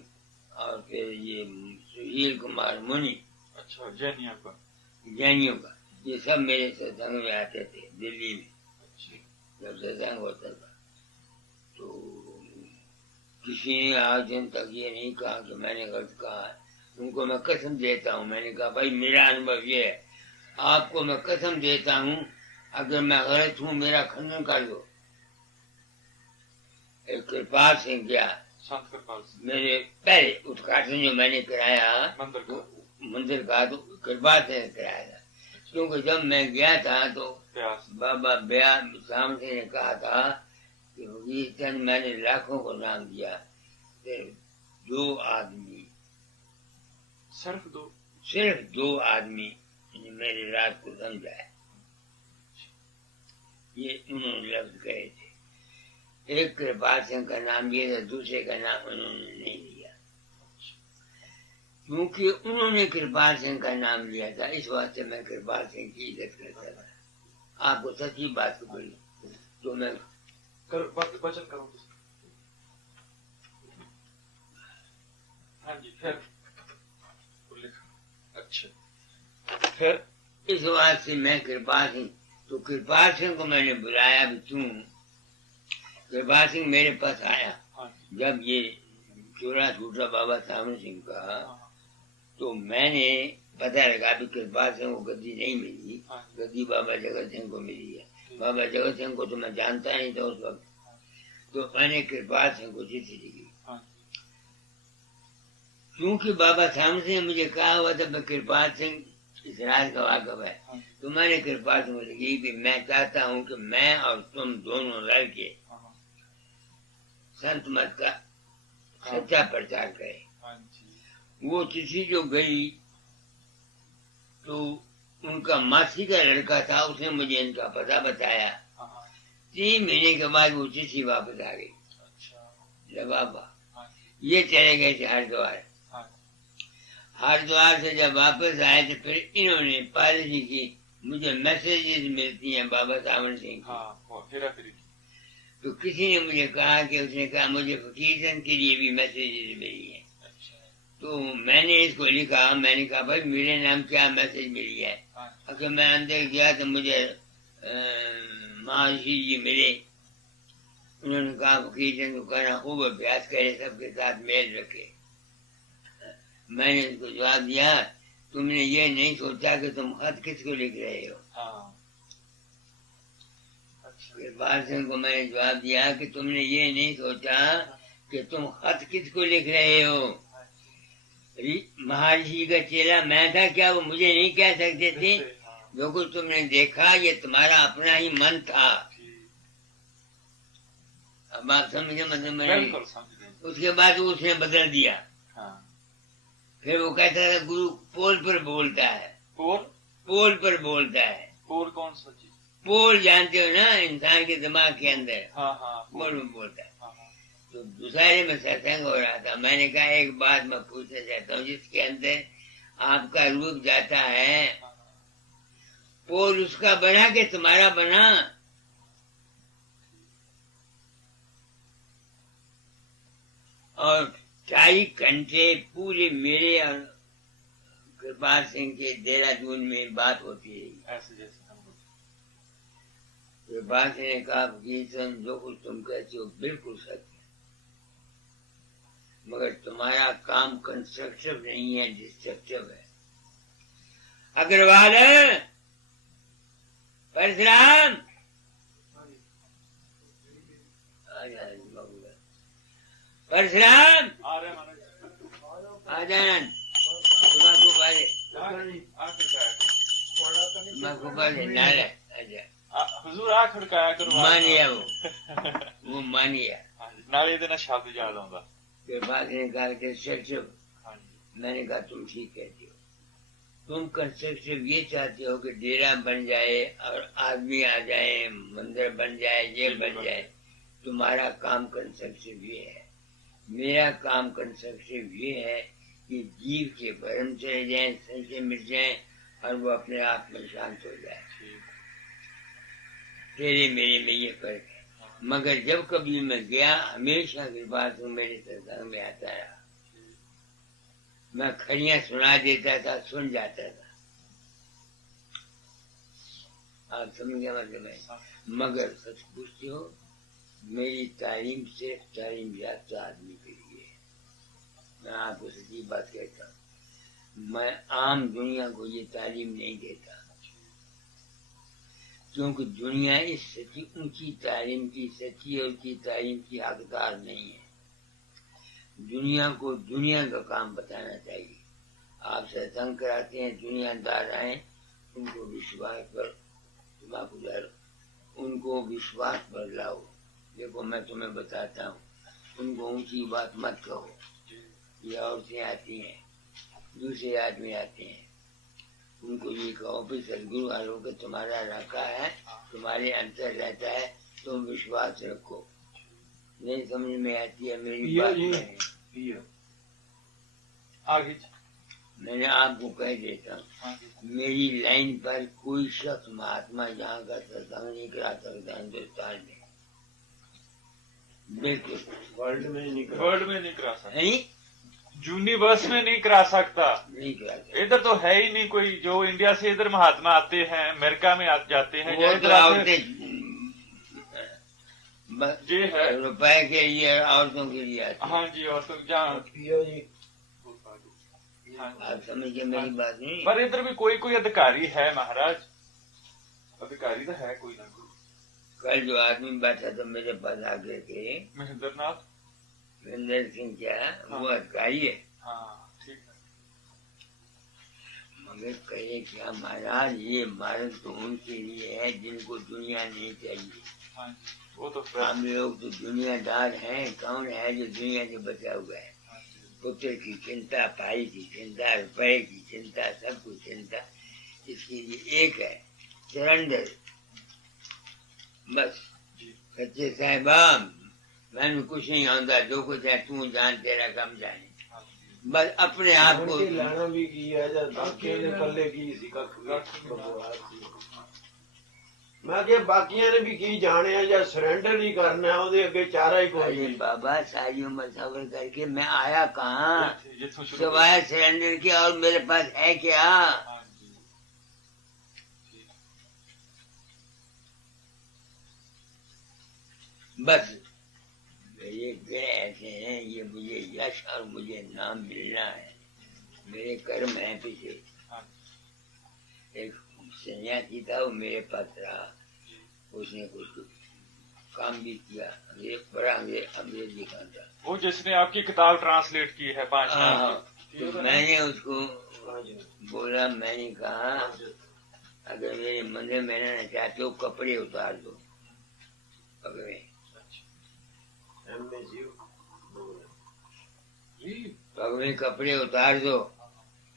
और फिर ये सुशील कुमार मुनि, अच्छा, जैनियों का, जैनियों का, ये सब मेरे सत्संग में आते थे दिल्ली में। जब सत्संग होता था तो किसी ने आज दिन तक ये नहीं कहा कि मैंने गलत कहा है। उनको मैं कसम देता हूँ, मैंने कहा भाई मेरा अनुभव ये है, आपको मैं कसम देता हूँ, अगर मैं गलत हूँ मेरा खंडन कर दो। एक कृपाल सिंह गया, संत कृपाल सिंह, मेरे पहले उद्घाटन जो मैंने कराया मंदिर का, तो कृपाल सिंह ने कराया था, क्योंकि जब मैं गया था तो बाबा ब्याह सामने ने कहा था कि चंद मैंने लाखों को नाम दिया, दो आदमी, सिर्फ दो आदमी मेरी रात को समझा है, ये उन्होंने लफ्ज कहे थे। एक कृपाल सिंह का नाम लिया था, दूसरे का नाम उन्होंने नहीं लिया, क्योंकि उन्होंने कृपाल सिंह का नाम लिया था, इस वास्ते मैं कृपाल सिंह की इज्जत करता था। आपको सच्ची बात को बोली तो मैं वचन करूँ। हाँ जी, फिर अच्छा, फिर इस वास्ते मैं कृपाल सिंह, तो कृपाल सिंह को मैंने बुलाया भी, तू कृपाल सिंह मेरे पास आया जब ये चोरा छूटा बाबा सामने सिंह का, तो मैंने पता लगा भी कृपाल सिंह को गद्दी नहीं मिली, गद्दी बाबा जगत सिंह को मिली है। बाबा जगत सिंह को तो मैं जानता नहीं था उस वक्त, तो मैंने कृपाल सिंह को चिट्ठी लिखी, क्योंकि बाबा सामने सिंह मुझे कहा हुआ था मैं कृपाल सिंह इस राज का वाकफ है, तो मैंने कृपाल सिंह को लिखी कि मैं चाहता हूँ कि मैं और तुम दोनों लड़के संत मत का सच्चा प्रचार करें। वो चिट्ठी जो गई तो उनका मासी का लड़का था, उसने मुझे इनका पता बताया। 3 महीने के बाद वो चिट्ठी वापस आ गई। बाबा ये चले गए थे हरिद्वार। हरिद्वार से जब वापस आए तो फिर इन्होंने पॉलिसी की, मुझे मैसेजेस मिलती हैं बाबा सावन सिंह की, तो किसी ने मुझे कहा कि उसने कहा मुझे फकीरचंद के लिए भी मैसेजेस मिली हैं। तो मैंने इसको लिखा, मैंने कहा भाई मेरे नाम क्या मैसेज मिली है। अगर मैं अंदर गया तो मुझे महर्षि जी मिले, उन्होंने कहा फकीरचंद को कहना खूब अभ्यास करे, सबके साथ मेल रखे। मैंने उसको जवाब दिया, तुमने ये नहीं सोचा कि तुम खत किसको लिख रहे हो। कृपाल सिंह को मैंने जवाब दिया कि तुमने ये नहीं सोचा कि तुम खत किसको लिख रहे हो। महर्षि का चेला मैं था क्या, वो मुझे नहीं कह सकते थे। जो कुछ तुमने देखा ये तुम्हारा अपना ही मन था। अब आप समझे मतलब मैंने, उसके बाद उसने बदल दिया। फिर वो कहता था गुरु पोल पर बोलता है, पोल पर बोलता है। पोल कौन सा चीज? पोल जानते हो ना, इंसान के दिमाग के अंदर पोल में बोलता है। तो दूसरे में सत्संग हो रहा था, मैंने कहा एक बात मैं पूछना चाहता हूँ, जिसके अंदर आपका रूप जाता है, पोल उसका बना के तुम्हारा बना? और 40 घंटे पूरे मेरे और कृपाल सिंह के देहरादून में बात होती रही। ऐसे जैसे हम कृपाल सिंह ने कहा जो कुछ तुम कहते हो बिल्कुल सच है, मगर तुम्हारा काम कंस्ट्रक्टिव नहीं है, डिस्ट्रक्टिव है। अग्रवाल, परशुराम, परशुराम आ जाना, को बोले नाले अच्छा हुजूर आ खड़काया करो मान गया वो मान गया। नाले ਦੇ ਨਾਲ शब्द याद आਉਂਦਾ। फिर बाद ने कहा कि सचिव, मैंने कहा तुम ठीक कहते हो, तुम कंस्ट्रक्टिव ये चाहते हो कि डेरा बन जाए और आदमी आ जाए, मंदिर बन जाए, ये बन जाए, तुम्हारा काम कंस्ट्रक्टिव ये है। मेरा काम कंस्ट्रक्टिव ये है कि जीव के भरम चले जाए, संशय मिट जाए और वो अपने आप में शांत हो जाए। तेरे मेरे में ये फर्क है। मगर जब कभी मैं गया, हमेशा की बात मेरे सत्संग में आता रहा, मैं खड़ियां सुना देता था, सुन जाता था, आप समझ गया मतलब है। मगर सच पूछते हो, मेरी तालीम सिर्फ तालीम याफ्ता आदमी के लिए है। मैं आपको सच्ची बात कहता हूँ, मैं आम दुनिया को ये तालीम नहीं देता, क्योंकि दुनिया इस सच्ची ऊंची तालीम की, सच्ची और की तालीम की हकदार नहीं है। दुनिया को दुनिया का काम बताना चाहिए। आप सत्संग कराते हैं, दुनियादार आए, उनको विश्वास पर उनको विश्वास पर लाओ। देखो मैं तुम्हें बताता हूँ, उनको ऊंची बात मत कहो। ये औरतें आती हैं, दूसरे आदमी आते हैं, उनको ये कहो कि सदगुरु वालों के तुम्हारा रखा है, तुम्हारे अंतर रहता है, तुम विश्वास रखो। नहीं समझ में आती है मेरी बात में। आगे मैंने आपको कह देता हूँ, मेरी लाइन पर कोई शख्स महात्मा यहाँ का सत्संग नहीं करा सकता हिंदुस्तान में, बिल्कुल वर्ल्ड में नहीं करा सकता, नहीं यूनिवर्स में नहीं करा सकता। नहीं करा सकता। इधर तो है ही नहीं कोई। जो इंडिया से इधर महात्मा आते हैं, अमेरिका में जाते हैं, वो तो औरतें ये है रुपए के लिए, औरतों के लिए आते हैं। हाँ जी, और तो जहाँ आप समझ के मेरी बात नहीं। पर इधर भी कोई अधिकारी है महाराज, अधिकारी तो है कोई ना कोई। कल जो आदमी बैठा था मेरे पास आगे के, महेंद्र नाथ, महेंद्र सिंह क्या, वो अधिकारी है। हाँ ठीक है। मगर कहे क्या महाराज, ये मार्ग तो उनके लिए है जिनको दुनिया नहीं चाहिए। हाँ वो तो हम लोग तो दुनियादार हैं। कौन है जो दुनिया से बचा हुआ है? पुत्र की चिंता, भाई की चिंता, रुपए की चिंता, सब कुछ चिंता। इसके लिए एक है, सरेंडर। बस सच्चे साहिबा, मैंने कुछ नहीं आता, जो कुछ है तू जान, तेरा कम जाने। बस अपने आप को लाना भी किया ने पल्ले की सी मैं क्या बाकिया ने भी की जाने या सरेंडर नहीं करना, ਉਹਦੇ ਅੱਗੇ चारा ही कोई अरे नहीं। बाबा सारी उम्र सबर करके मैं आया कहाँ, जिथों शुरू सिवाय सरेंडर के और मेरे पास है क्या? हाँ जी। बस मेरे गुण ऐसे हैं, ये मुझे यश और मुझे नाम मिलना है, मेरे कर्म है पीछे। हाँ एक सन्यासी था, वो मेरे पास रहा, उसने कुछ काम भी किया, बड़ा अंग्रेजी का था। वो जिसने आपकी किताब ट्रांसलेट की है 5 हाँ, साल तो मैंने उसको बोला, मैंने कहा अगर मेरे मंदिर में रहना चाहते हो कपड़े उतार दो, पगड़े कपड़े उतार दो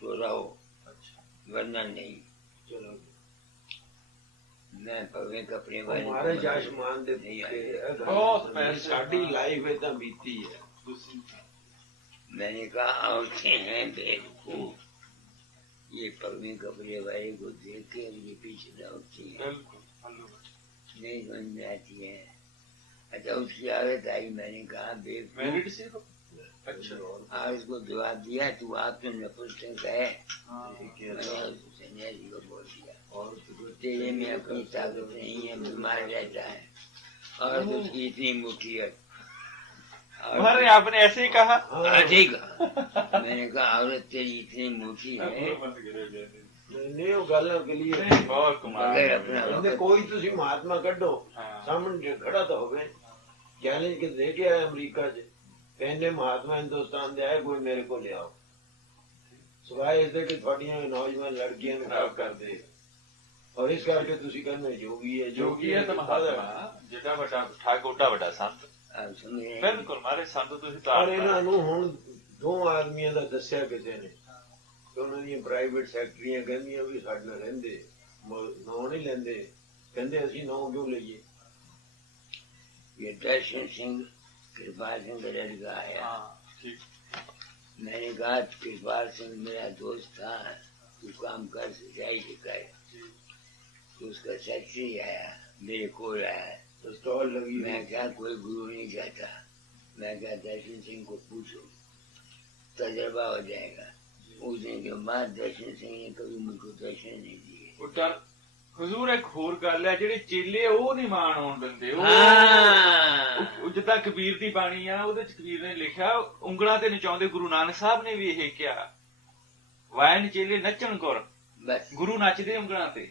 तो रहो, वरना नहीं। चलो मैं पगड़े कपड़े हमारे आसमान दे नहीं बहुत साडी लाइफ इतना बीती है। मैंने कहा औरतें हैं बेवकूफ, ये पगड़े कपड़े वाले को देख के उनके पीछे दौड़ती है, नहीं समझ में आती है। अच्छा उसकी आदत आई, मैंने कहा बेवकूफ, अच्छा आज उसको जवाब दिया, तू आप तो नपुंसक है। हाँ। सन्यासी को बोल दिया, और तेरे में अपनी ताकत नहीं है, बीमार रहता है, और उसकी इतनी मुट्ठी है। अरे आपने ऐसे ही कहा? ठीक है। मैंने कहा औरत तेरी इतनी मोटी है, नहीं वो गल गली बहुत कमाल मगर अपना कहते कोई तुसी महात्मा कड्डो हाँ। सामने खड़ा तो होवे, चैलेंज के दे के आए अमेरिका से, कहने महात्मा हिंदुस्तान दे आए, कोई मेरे को ले आओ, सिवाय इसके कि थोड़ियां नौजवान लड़कियां खराब कर दे। और इस करके ਤੁਸੀਂ ਕਹਿੰਦੇ ਜੋਗੀ ਹੈ ਜੋਗੀ ਹੈ ਤਾਂ ਮਹਾਤਮਾ ਜਿਹੜਾ ਵੱਡਾ ਠੱਗ ਓਡਾ ਵੱਡਾ ਸੰਤ आप समझ रहे हैं? ਬਿਲਕੁਲ ਮਾਰੇ ਸੰਤ ਤੁਸੀਂ ਪਰ ਤਾਰ ਇਹਨਾਂ ਨੂੰ ਹੁਣ ਦੋ ਆਦਮੀਆਂ ਦਾ ਦੱਸਿਆ ਕਿਸੇ ਨੇ ਕਿ ਉਹਨਾਂ ਦੀਆਂ ਪ੍ਰਾਈਵੇਟ ਸੈਕਟਰੀਆਂ ਕਹਿੰਦੀਆਂ ਵੀ ਸਾਡੇ ਨਾਲ ਰਹਿੰਦੇ ਨਾਂ ਨਹੀਂ ਲੈਂਦੇ ਕਹਿੰਦੇ ਅਸੀਂ ਨਾਂ ਕਿਉਂ ਲਈਏ ये दर्शन सिंह कृपाल सिंह का लड़का आया। ਹਾਂ ਠੀਕ मैंने कहा कृपाल सिंह मेरा दोस्त था, तू काम कर सिंचाई के कर। तो उसका सेक्रेटरी आया, मेरे को आया, तो स्टॉल लगी मैं क्या कोई गुरु नहीं चाहता, मैं क्या दर्शन सिंह को पूछो, तजर्बा हो जाएगा। उस दिन के बाद दर्शन सिंह ने कभी मुझको दर्शन नहीं दिए। ਉਹ ਡਰ ਹਜ਼ੂਰ ਇੱਕ ਹੋਰ ਗੱਲ ਹੈ ਜਿਹੜੇ ਚੇਲੇ ਉਹ ਨਹੀਂ ਮਾਣ ਆਉਣ ਦਿੰਦੇ ਉਹ ਜਿੱਦਾਂ ਕਬੀਰ ਦੀ ਬਾਣੀ ਆ ਉਹਦੇ ਚ ਕਬੀਰ ਨੇ ਲਿਖਿਆ ਉਂਗਲਾਂ ਤੇ ਨਚਾਉਂਦੇ ਗੁਰੂ ਨਾਨਕ ਸਾਹਿਬ ਨੇ ਵੀ ਇਹ ਕਿਹਾ ਵਾਇਨ ਚੇਲੇ ਨੱਚਣ ਗੁਰ बस ਗੁਰੂ ਨੱਚਦੇ ਉਂਗਲਾਂ ਤੇ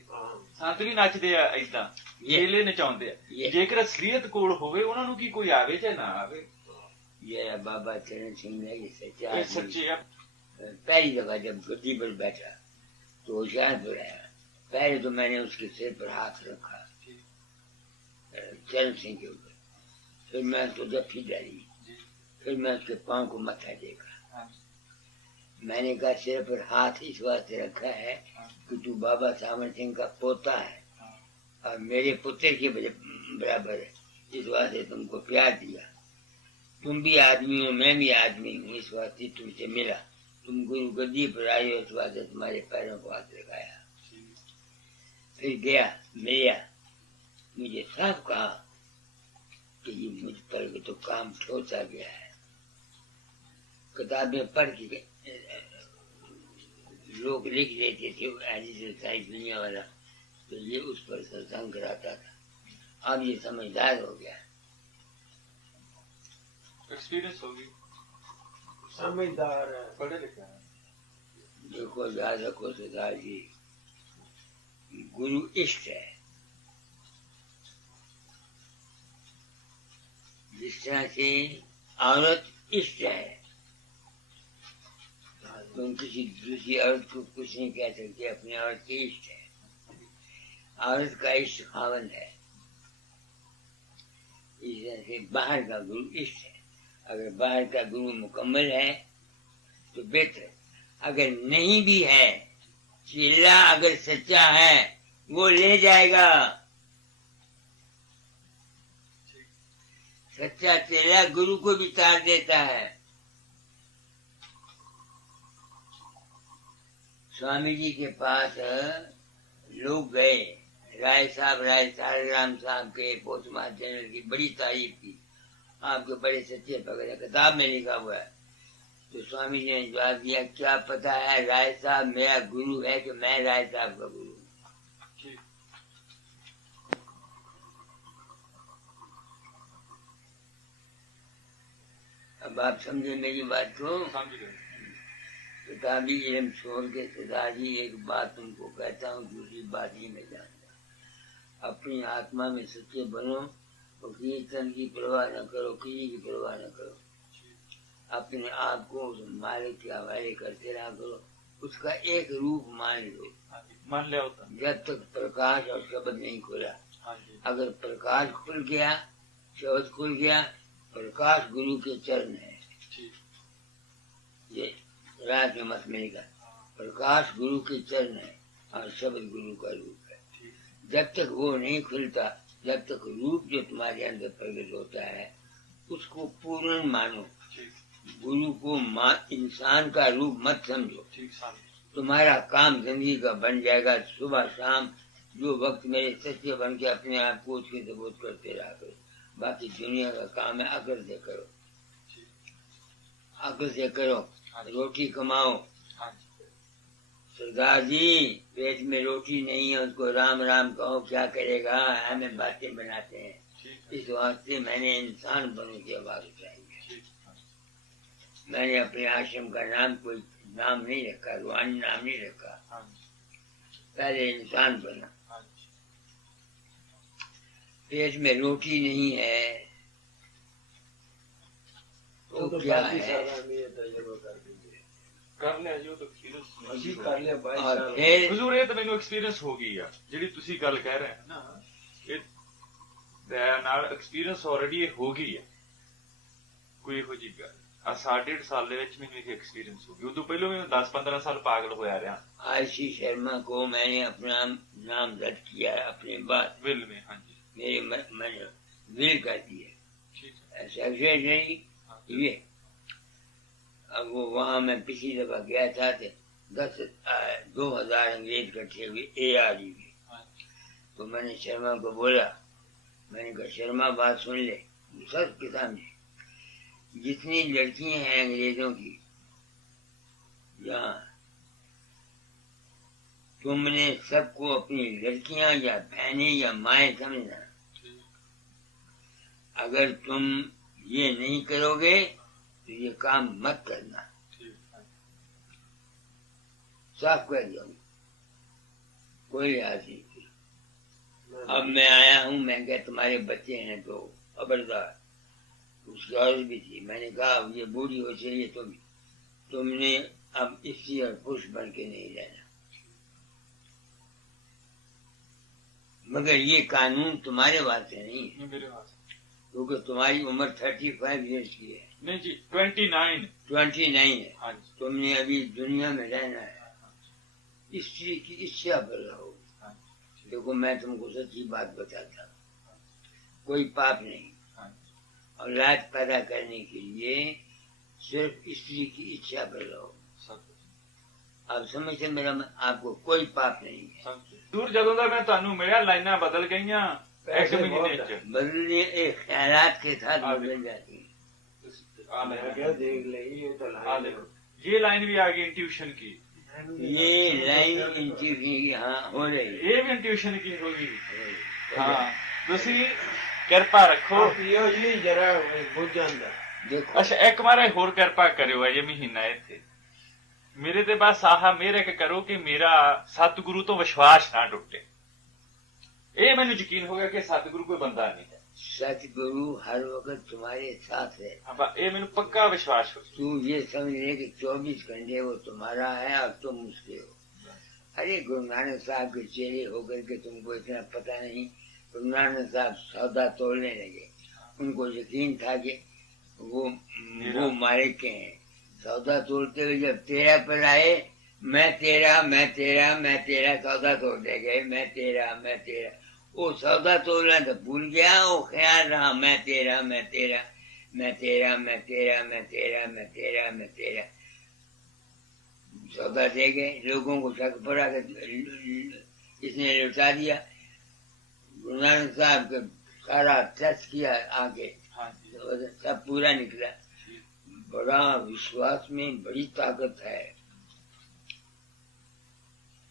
ਸੰਤ ਵੀ ਨੱਚਦੇ ਆ ਏਦਾਂ ਚੇਲੇ ਨਚਾਉਂਦੇ ਆ ਜੇਕਰ ਅਸਲੀਅਤ ਕੋਲ ਹੋਵੇ ਉਹਨਾਂ ਨੂੰ ਕੀ ਕੋਈ ਆਵੇ ਚਾਹੇ ਨਾ ਆਵੇ ये बाबा चरण सिंह ने ये सच्चा ਇਹ आदमी। ਸੱਚੇ ਆ पहली दफा जब गद्दी पर बैठा तो होशियारपुर आया, पहले तो मैंने उसके सिर पर हाथ रखा चरण सिंह के ऊपर, फिर मैं उसको जफ्फी डाली, फिर मैं उसके पाँव को मत्था देखा। मैंने कहा सिर पर हाथ इस वास्ते रखा है कि तू बाबा सावन सिंह का पोता है और मेरे पुत्र के बराबर है, इस वास्ते तुमको प्यार दिया। तुम भी आदमी हो, मैं भी आदमी हूँ, इस वास्ते तुमसे मिला, तुम गुरु गद्दी पर आए हो, इस वास्ते तुम्हारे पैरों को हाथ लगाया। फिर गया मिला, मुझे साफ कहा कि ये मुझ पर तो काम ठोसा गया है। किताबें पढ़ के लोग लिख देते थे ऐसी सारी दुनिया वाला, तो ये उस पर सत्संग कराता था। अब ये समझदार हो गया। एक्सपीरियंस होगी समझदार है पढ़े लिखे हैं देखो याद रखो सरदार जी, गुरु इष्ट है। जिस तरह से औरत इष्ट है, तुम किसी दूसरी औरत को कुछ नहीं कह सकते, अपनी औरत की इष्ट है। औरत का इष्ट खावन है। इस तरह से बाहर का गुरु इष्ट है। अगर बाहर का गुरु मुकम्मल है तो बेहतर, अगर नहीं भी है, चेला अगर सच्चा है वो ले जाएगा। सच्चा चेला गुरु को भी तार देता है। स्वामी जी के पास लोग गए, राय साहब राम साहब के पोस्टमार्टम जनरल की बड़ी तारीफ की, आपके बड़े सच्चे भगत है, किताब में लिखा हुआ है। तो स्वामी जी ने जवाब दिया, क्या पता है राय साहब मेरा गुरु है कि मैं राय साहब का गुरु। अब आप समझे मेरी बात को। समझ गए किताबी इल्म छोड़ के सदाजी एक बात तुमको कहता हूँ, दूसरी बात ही मैं जानता। अपनी आत्मा में सच्चे बनो, और कीर्तन की परवाह न करो, किसी की परवाह न करो। अपने आप को उस मालिक के हवाले करते रहा करो, उसका एक रूप मान लो। मान लिया होता जब तक प्रकाश और शब्द नहीं खुला, हाँ जी अगर प्रकाश खुल गया, शब्द खुल गया, प्रकाश गुरु के चरण है। ठीक ये रात में मत मिलेगा, प्रकाश गुरु के चरण है और शब्द गुरु का रूप है। जब तक वो नहीं खुलता, जब तक रूप जो तुम्हारे अंदर प्रकट होता है उसको पूर्ण मानो। गुरु को इंसान का रूप मत समझो। ठीक समझ तुम्हारा काम जिंदगी का बन जाएगा। सुबह शाम जो वक्त मेरे सच्चे बन के अपने आप को उसके सबूत करते रहा करो। बाकी दुनिया का काम है अकल से करो, अकल से करो, रोटी कमाओ। सरदार जी पेट में रोटी नहीं है, उसको राम राम कहो, क्या करेगा, हमें बातें बनाते हैं। इस वास्ते मैंने इंसान बनने की आवाज उठाई है। मैंने अपने आश्रम का नाम कोई नाम नहीं रखा, रूहानी नाम नहीं रखा, पहले इंसान बना। पेट में रोटी नहीं है तो क्या है। ਕਰ ਲਿਆ ਜੀ ਉਹ ਤਾਂ ਐਕਸਪੀਰੀਅੰਸ ਅਸੀਂ ਕਰ ਲਿਆ 22 और ਸਾਲ फिर ਹਜ਼ੂਰ ਇਹ ਤਾਂ ਮੈਨੂੰ ਐਕਸਪੀਰੀਅੰਸ ਹੋ ਗਈ ਆ ਜਿਹੜੀ ਤੁਸੀਂ ਗੱਲ ਕਹਿ ਰਹੇ ਹੋ ਨਾ ਇਹ ਦੇ ਨਾਲ ਐਕਸਪੀਰੀਅੰਸ ਆਲਰੇਡੀ ਇਹ ਹੋ ਗਈ ਆ ਕੋਈ ਇਹੋ ਜਿਹੀ ਗੱਲ ਆ 1.5 ਸਾਲ ਦੇ ਵਿੱਚ ਮੈਨੂੰ ਇਹ ਐਕਸਪੀਰੀਅੰਸ ਹੋ ਗਈ ਉਦੋਂ ਪਹਿਲਾਂ ਮੈਂ 10-15 ਸਾਲ ਪਾਗਲ ਹੋਇਆ ਰਿਹਾ आशी शर्मा को मैंने अपना नाम दर्ज किया अपने बाद ਵਿਲ में ਹਾਂਜੀ मैंने विल कर दिया ठीक है सेक्रेटरी हाँ, ये अब वो वहाँ मैं पिछली दफा गया था तो 2000 अंग्रेज इकट्ठे हुए ARE में हाँ, तो मैंने शर्मा को बोला मैंने कहा शर्मा बात सुन ले सब के सामने जितनी लड़कियां हैं अंग्रेजों की यहाँ तुमने सबको अपनी लड़कियां या बहनें या माएँ समझना अगर तुम ये नहीं करोगे तो ये काम मत करना ठीक है साफ कर दिया कोई लिहाज नहीं की अब मैं आया हूँ मैं क्या तुम्हारे बच्चे हैं तो खबरदार उसकी औरत भी थी मैंने कहा अब ये बूढ़ी हो चाहिए तुमने अब इसी और पुरुष बन के नहीं रहना मगर ये कानून तुम्हारे वास्ते नहीं है ये मेरे पास क्योंकि तुम्हारी उम्र 35 ईयर्स की है नहीं जी 29 29 है हाँ जी तुमने अभी दुनिया में रहना है स्त्री की इच्छा पर रहो हाँ देखो मैं तुमको सच्ची बात बताता हूँ कोई पाप नहीं हाँ औलाद पैदा करने के लिए सिर्फ स्त्री की इच्छा पर रहो सब आप समझते मेरा आपको कोई पाप नहीं है दूर ਜਦੋਂ ਦਾ मैं ਤੁਹਾਨੂੰ ਮਿਲਿਆ ਲਾਈਨਾਂ ਬਦਲ ਗਈਆਂ ਇੱਕ ਮਹੀਨੇ ਚ बदलने एक ख्यालात के साथ बदल जाती है आ मैं ले क्या देख ले ये तो आ लाइन देखो ये लाइन भी आ गई इंट्यूशन की ये लाइन इनकी भी यहाँ हो रही है ये भी इंट्यूशन की होगी हाँ ਤੁਸੀਂ ਕਿਰਪਾ ਰੱਖੋ ਇਹ ਜੀ ਜਰਾ ਬੁੱਝ ਜਾਂਦਾ देखो ਅੱਛਾ ਇੱਕ ਵਾਰ ਹੋਰ ਕਿਰਪਾ ਕਰਿਓ ਅਜੇ ਮਹੀਨਾ ਇੱਥੇ ਮੇਰੇ ਤੇ ਬਸ ਆਹ ਮੇਰੇ ਕੇ ਕਰੋ ਕਿ ਮੇਰਾ ਸਤਿਗੁਰੂ ਤੋਂ ਵਿਸ਼ਵਾਸ ਨਾ ਟੁੱਟੇ ਇਹ ਮੈਨੂੰ ਯਕੀਨ ਹੋ ਗਿਆ ਕਿ ਸਤਿਗੁਰੂ ਕੋਈ ਬੰਦਾ ਨਹੀਂ ਹੈ सतगुरु हर वक्त तुम्हारे साथ है अब ਇਹ ਮੈਨੂੰ ਪੱਕਾ ਵਿਸ਼ਵਾਸ ਹੋ तू ये समझ ले कि 24 घंटे वो तुम्हारा है और तुम उसके हो अरे गुरु नानक साहब के चेहरे होकर के तुमको इतना पता नहीं गुरु नानक साहब सौदा तोड़ने लगे उनको यकीन था कि वो मालिक के हैं सौदा तोड़ते हुए जब तेरा पर आए मैं तेरा सौदा तोड़ते गए मैं तेरा वो सौदा तोड़ना तो भूल गया वो ख्याल रहा मैं तेरा सौदा दे गए लोगों को शक पड़ा कि इसने लुटा दिया गुरु नानक साहब के सारा टेस्ट किया आगे हाँ जी तो सब पूरा निकला बड़ा विश्वास में बड़ी ताकत है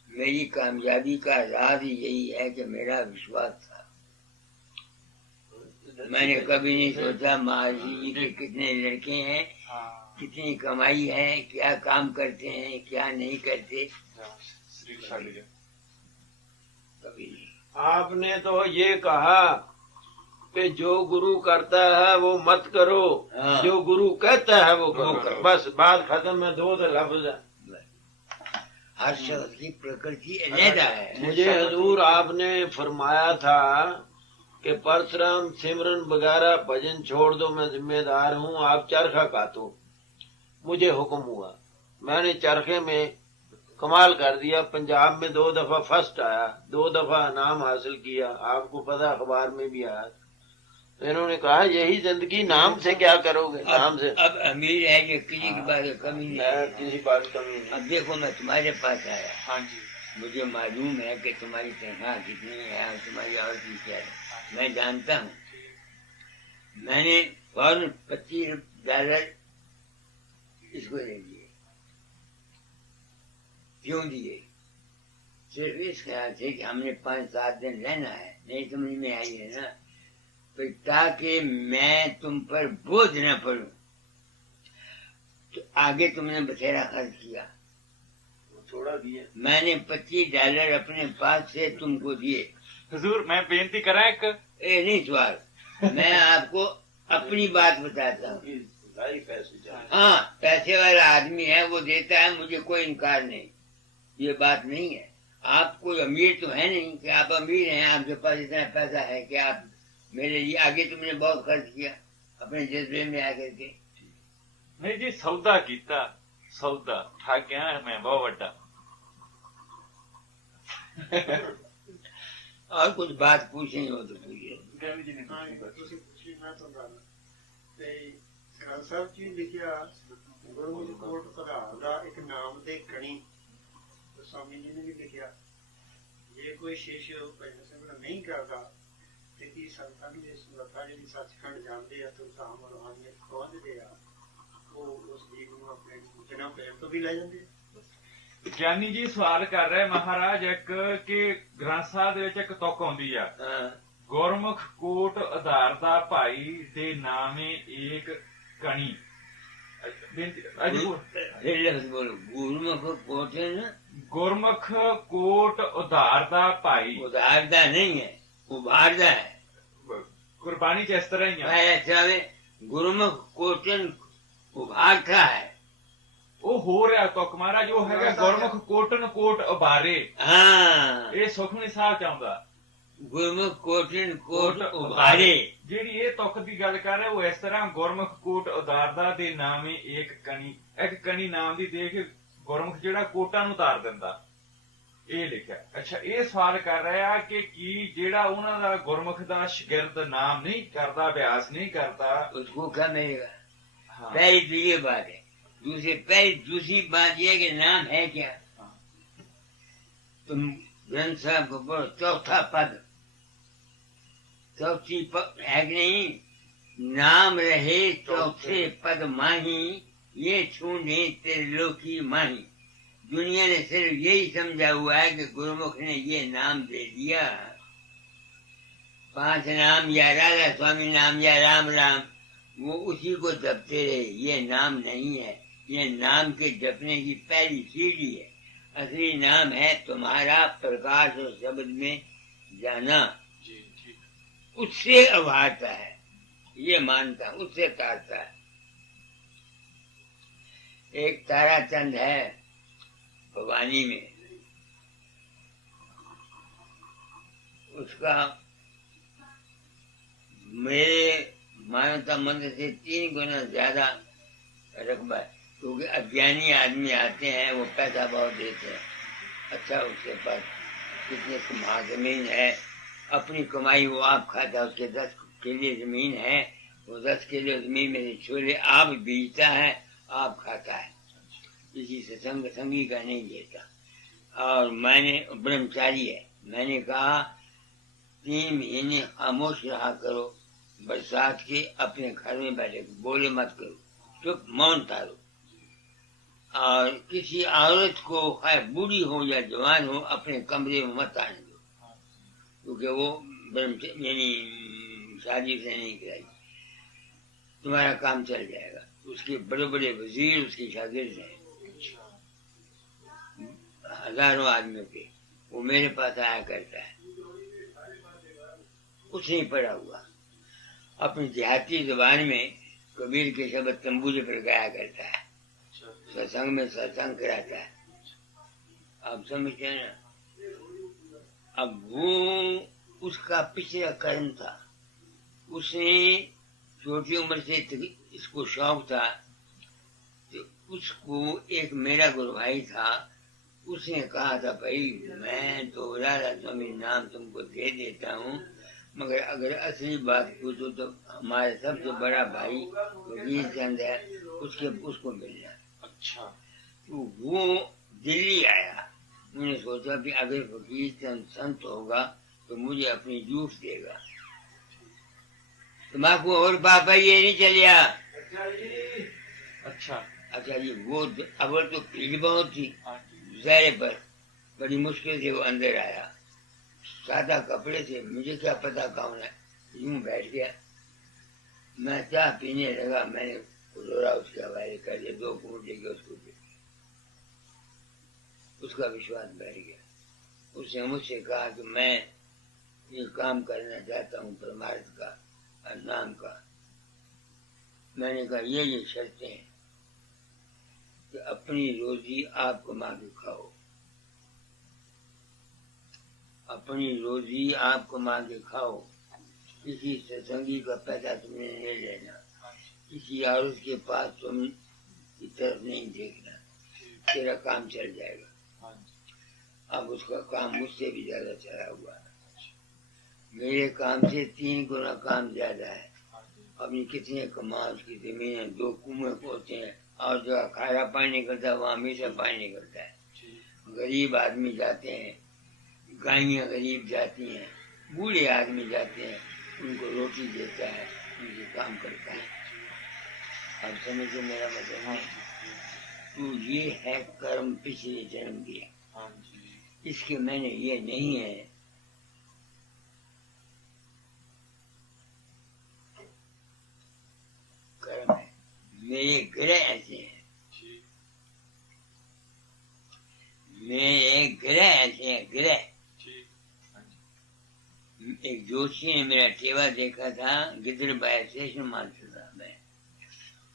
मेरी कामयाबी का राज यही है कि मेरा विश्वास था मैंने कभी नहीं सोचा महाराज जी के कितने लड़के हैं हाँ कितनी कमाई है क्या काम करते हैं क्या नहीं करते श्री छड़ गया कभी नहीं आपने तो ये कहा कि जो गुरु करता है वो मत करो हाँ। जो गुरु कहता है वो करो। करो बस बात खत्म है दो लफ्ज है हर शब्द की प्रकृति अलग है मुझे हजूर आपने फरमाया था कि परशुराम सिमरन वगैरह भजन छोड़ दो मैं जिम्मेदार हूँ आप चरखा काटो मुझे हुक्म हुआ मैंने चरखे में कमाल कर दिया पंजाब में 2 दफा फर्स्ट आया 2 दफा नाम हासिल किया आपको पता अखबार में भी आया तो इन्होंने कहा यही जिंदगी नाम से क्या करोगे नाम से अब अमीर है कि किसी की बात कमी नहीं मैं है। किसी बात की कमी नहीं अब देखो मैं तुम्हारे पास आया हाँ जी मुझे मालूम है कि तुम्हारी तनख्वाह कितनी है और तुम्हारी और भी क्या है मैं जानता हूँ मैंने फौरन $25 इसको दे दिए क्यों दिए सिर्फ इस ख्याल से कि हमने 5-7 दिन रहना है नहीं समझ में आई है ना तो ताकि मैं तुम पर बोझ न पड़ूं तो आगे तुमने बथेरा खर्च किया थोड़ा दिया मैंने $25 अपने पास से तुमको दिए हजूर मैं बेनती करा एक नहीं सवाल मैं आपको अपनी बात बताता हूँ ढाई पैसे जाए। हाँ, पैसे वाला आदमी है, वो देता है, मुझे कोई इनकार नहीं, ये बात नहीं है। आप कोई अमीर तो है नहीं कि आप अमीर हैं, आपके पास इतना पैसा है कि आप मेरे लिए आगे तुमने बहुत खर्च किया अपने जज्बे में आकर के। नहीं जी, सौदा कीता, सौदा ठगिया मैं बहुत बड़ा। और कुछ बात पूछनी हो तो पूछिए। ਹਾਂ ਤੁਸੀਂ ਪੁੱਛੀ ਮੈਂ ਤੁਹਾਨੂੰ ਦੱਸਦਾ ਤੇ ਗ੍ਰੰਥ ਸਾਹਿਬ ਜੀ ਲਿਖਿਆ ਗੁਰਮੁਖ ਕੋਟ ਪ੍ਰਧਾਨ ਦਾ ਇੱਕ ਨਾਮ ਦੇ ਕਣੀ स्वामी जी ने भी लिखा जे कोई शिष्य भजन सिमरन नहीं करता तो की संतां की समर्था जी सचखंड जाते हैं तो धाम रूहानियत पहुंचते हैं वो उस जीव को अपने बिना पैर तो भी ले जाते हैं। ਗਿਆਨੀ ਜੀ ਸਵਾਲ ਕਰ ਰਹੇ ਮਹਾਰਾਜ ਇੱਕ ਕਿ ਗ੍ਰੰਥ ਸਾਹਿਬ ਦੇ ਵਿੱਚ ਇੱਕ ਤੁਕ ਆਉਂਦੀ ਆ, ਗੁਰਮੁਖ ਕੋਟ ਆਧਾਰ ਦਾ ਭਾਈ ਦੇ ਨਾਮੇ ਏਕ ਕਣੀ। बोलो गुरुमुख कोटन, गुरमुख कोट उधारदा भाई। उधारदा नहीं है, उभारदा है। कुर्बानी च इस तरह ही है। ऐसा गुरुमुख कोटन उभारता है। वो हो रहा तो महाराज वो है गुरमुख कोटन कोट उभारे। हाँ, ये सुखमनी साहब चाहता गुरमुख कोटन कोट उभारे। ਜਿਹੜੀ ਇਹ ਤੁਕ ਦੀ ਗੱਲ ਕਰ ਰਿਹਾ ਉਹ ਇਸ ਤਰ੍ਹਾਂ ਗੁਰਮੁਖ ਕੋਟ ਉਤਾਰਦਾ ਦੇ ਨਾਮੇ ਇੱਕ ਕਣੀ ਨਾਮ ਦੀ ਦੇ ਕੇ ਗੁਰਮੁਖ ਜਿਹੜਾ ਕੋਟਾਂ ਨੂੰ ਉਤਾਰ ਦਿੰਦਾ, ਇਹ ਲਿਖਿਆ। ਅੱਛਾ, ਇਹ ਸਵਾਲ ਕਰ ਰਿਹਾ ਕਿ ਕੀ ਜਿਹੜਾ ਉਹਨਾਂ ਦਾ ਗੁਰਮੁਖ ਦਾ ਸ਼ਾਗਿਰਦ ਨਾਮ ਨਹੀਂ ਕਰਦਾ, ਅਭਿਆਸ नहीं करता, उसको क्या मिलेगा? पहली तो ये बात है। दूसरी बात यह कि नाम है क्या? तुम ग्रंथ साहब को बोलो चौथा पद, चौथी पद है कि नहीं? नाम रहे चौथे पद माही, ये छूने तेरे लोकी माही। दुनिया ने सिर्फ यही समझा हुआ है कि गुरुमुख ने ये नाम दे दिया, 5 नाम या राधा स्वामी नाम या राम राम, वो उसी को जपते रहे। ये नाम नहीं है, ये नाम के जपने की पहली सीढ़ी है। असली नाम है तुम्हारा प्रकाश और शब्द में जाना, उससे उभारता है, ये मानता, उससे तारता है। एक ताराचंद है भवानी में, उसका मेरे मानवता मंदिर से 3 गुना ज्यादा रकबा है, क्योंकि अज्ञानी आदमी आते हैं, वो पैसा बहुत देते हैं। अच्छा, उसके पास कितने कमा जमीन है, अपनी कमाई वो आप खाता है, उसके 10 किले जमीन है, वो 10 किलो जमीन मेरे छोले आप बीजता है, आप खाता है, किसी से संगी का नहीं लेता। और मैंने ब्रह्मचारी है, मैंने कहा 3 महीने खामोश रहा करो, बरसात के अपने घर में बैठे, बोले मत करो, चुप मौन तारो। और किसी औरत को है बूढ़ी हो या जवान हो अपने कमरे में मत आने दो, क्योंकि वो यानी शादी से नहीं कराई, तुम्हारा काम चल जाएगा। उसके बड़े बड़े वजीर उसके शागिर्द हैं, हजारों आदमियों के, वो मेरे पास आया करता है, कुछ नहीं पढ़ा हुआ, अपनी देहाती जुबान में कबीर के शब्द तंबूजे पर गाया करता है, सत्संग में सत्संग कराता है। आप समझते हैं ना? अब वो उसका पिछला कर्म था, उसने छोटी उम्र से इसको शौक था, तो उसको एक मेरा गुरु भाई था, उसने कहा था भाई मैं तो राधा स्वामी नाम तुमको दे देता हूँ, मगर अगर असली बात पूछो तो हमारे सबसे बड़ा भाई वकील चंद है, उसको मिलना। अच्छा, तो वो दिल्ली आया, मैंने सोचा कि अगर वकील चंद संत होगा तो मुझे अपनी जूस देगा। तुम्हारा और पापा ये नहीं चलिया। अच्छा जी, वो अवर तो भीड़ बहुत थी ज़ाहिर पर, बड़ी मुश्किल से वो अंदर आया, सादा कपड़े से, मुझे क्या पता कौन है, यूं बैठ गया। मैं चाय पीने लगा, मैंने रोरा उसके हवाले कर दिया, 2 घूंट लेके उसको दे, उसका विश्वास बैठ गया। उसने मुझसे कहा कि मैं ये काम करना चाहता हूँ परमार्थ का और नाम का। मैंने कहा ये शर्तें हैं कि अपनी रोजी आप कमा के खाओ, अपनी रोजी आप कमा के खाओ, किसी सत्संगी का पैसा तुमने नहीं लेना, किसी औरत के पास तुम की तरफ नहीं देखना, तेरा काम चल जाएगा। अब उसका काम मुझसे भी ज्यादा चला हुआ है, मेरे काम से 3 गुना काम ज्यादा है। अपनी कितने कमा, उसकी जमीन है, 2 कुएं खोदते हैं और जगह खारा पानी निकलता है वहाँ मीठा पानी निकलता है। गरीब आदमी जाते हैं, गायें गरीब जाती हैं, बूढ़े आदमी जाते हैं, उनको रोटी देता है, उनके काम करता है। अब समझो मेरा मतलब है, तो ये है कर्म पिछले जन्म के, इसके मैंने ये नहीं है। कर्म है, मेरे ग्रह ऐसे हैं, मेरे ग्रह ऐसे हैं, ग्रह। एक जोशी ने मेरा टेवा देखा था, गिद्रबाई स्टेशन मानता मैं,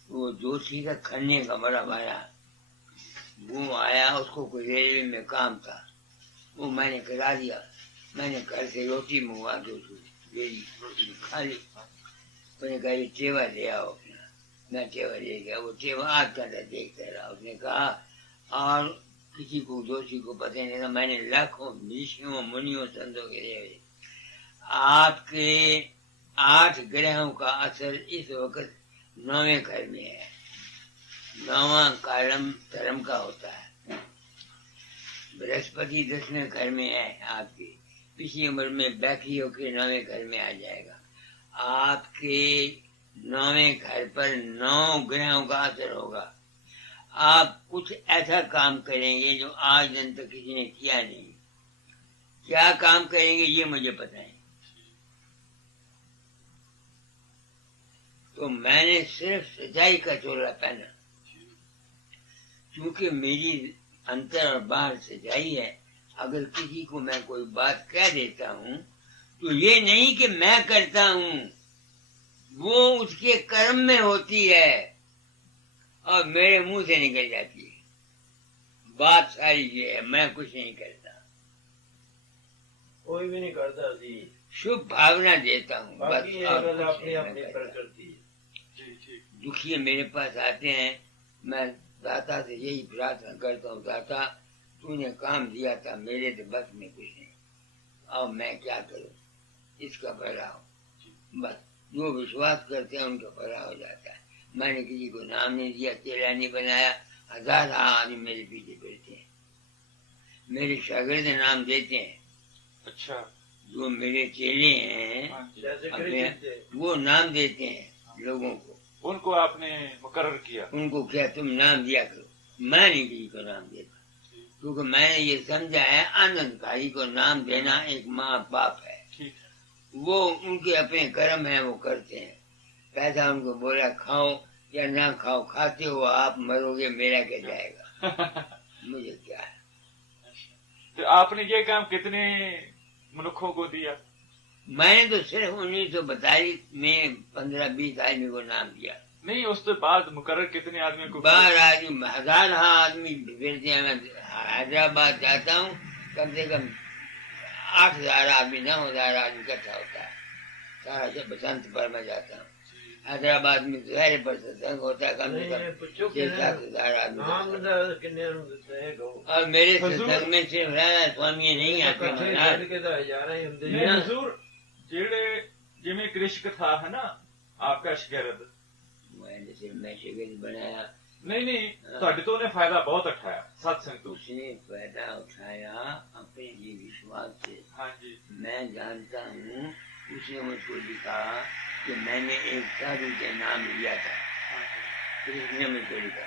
वो जोशी का खन्ने का बड़ा भाया, वो आया, उसको कोई रेलवे में काम था, वो मैंने करा दिया। मैंने घर से रोटी मंगवा दो, रोटी खा ली। उसने कहा ये टेवा ले आओ अपना, मैं टेवा ले गया। वो टेवा आज का देखता रहा। उसने कहा और किसी को जोशी को पता नहीं था, मैंने लाखों ऋषियों मुनियों संतों के लिए आपके 8 ग्रहों का असर इस वक्त 9वें घर में है। 9वां कालम धर्म का होता है, बृहस्पति 10वें घर में है आपकी, पिछली उम्र में बैठी होकर 9वें घर में आ जाएगा। आपके 9वें घर पर 9 ग्रहों का असर होगा। आप कुछ ऐसा काम करेंगे जो आज दिन तक किसी ने किया नहीं। क्या काम करेंगे ये मुझे पता है। तो मैंने सिर्फ सच्चाई का चोला पहना, क्योंकि मेरी अंतर और बाहर सच्चाई है। अगर किसी को मैं कोई बात कह देता हूँ तो ये नहीं कि मैं करता हूँ, वो उसके कर्म में होती है और मेरे मुंह से निकल जाती है। बात सारी ये है, मैं कुछ नहीं करता, कोई भी नहीं करता जी, शुभ भावना देता हूँ बस। बाकी ये और गल कुछ अपनी नहीं अपनी मैं करता। प्रकृति है। दुखी मेरे पास आते हैं, मैं दाता से यही प्रार्थना करता हूँ, दाता तूने काम दिया था, मेरे तो बस में कुछ नहीं, अब मैं क्या करूँ, इसका भला हो। बस जो विश्वास करते हैं उनका भला हो जाता है। मैंने किसी को नाम नहीं दिया, चेला नहीं बनाया, 1000 आदमी मेरे पीछे बैठते हैं, मेरे शागिर्द नाम देते हैं। अच्छा, जो मेरे चेले हैं जैसे अपने, कृष्ण थे। वो नाम देते हैं लोगों को। उनको आपने मुकर्रर किया? उनको क्या तुम नाम दिया करो, मैं नहीं किसी को नाम देता, क्योंकि मैंने ये समझा है आनंदकारी को नाम देना एक माँ बाप है। वो उनके अपने कर्म है, वो करते हैं। पैसा उनको बोला खाओ या ना खाओ, खाते हो आप, मरोगे मेरा क्या जाएगा, मुझे क्या है। तो आपने ये काम कितने मनुष्यों को दिया? मैंने तो सिर्फ 1942 में 15-20 आदमी को नाम दिया। नहीं, उसके बाद मुकर्रर कितने आदमी को? 12 आदमी, 1000 आदमी फिरते हैं। मैं हैदराबाद जाता हूँ, कम से कम 8000 आदमी, 9000 आदमी इकट्ठा होता है। सारा से बसंत पर मैं जाता हूँ। हैदराबाद में शहर पर सत्संग होता है, कम से कम 6-7 हजार आदमी। और मेरे सत्संग में सिर्फ राधा स्वामी नहीं आते महाराज। नहीं हुजूर, जेड़े जिमें कृष्ण था है ना आपका शिकायत, मैंने सिर्फ मैं शिविर बनाया नहीं ਤੁਹਾਡੇ ਤੋਂ ਉਹਨੇ फायदा बहुत उठाया सत्संग तो। उसने फायदा उठाया अपने ही विश्वास से। हाँ जी, मैं जानता हूँ, उसने मुझको लिखा कि मैंने एक साधु के नाम लिया था, कृष्ण ने मुझको लिखा।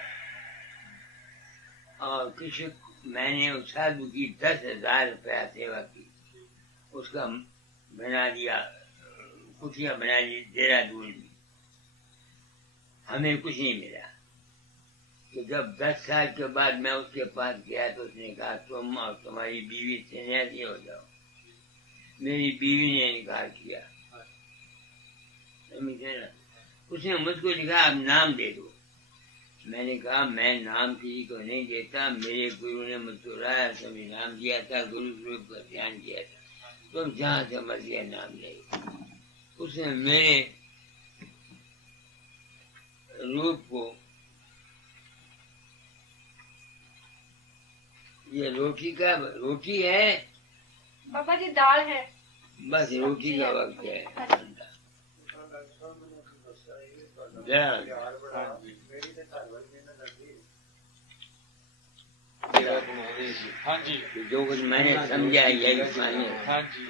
और कृष्ण, मैंने उस साधु की 10,000 रुपया सेवा की, उसका बना दिया, कुटिया बना ली देहरादून में। हमें कुछ नहीं मिला। तो जब 10 साल के बाद मैं उसके पास गया तो उसने कहा तुम और तुम्हारी बीवी सन्यासी हो जाओ। मेरी बीवी ने इनकार किया, समझे ना। उसने मुझको लिखा आप नाम दे दो। मैंने कहा मैं नाम किसी को नहीं देता, मेरे गुरु ने मुझको राय समय नाम दिया था, गुरु स्वरूप का ध्यान किया था, तुम जहां से मर्जी नाम ले। उसने मेरे रूप को, ये रोटी है बाबा जी, दाल है। बस रोटी का वक्त है। ਪਿਆਰ ਬੜਾ ਮੇਰੀ ਤੇ ਘਰ ਵਾਲੀ ਨੇ ਨਾ ਲੱਗੀ मेरा तुम्हारे से हाँ जी, जो कुछ मैंने समझा यही मानिए। हाँ जी,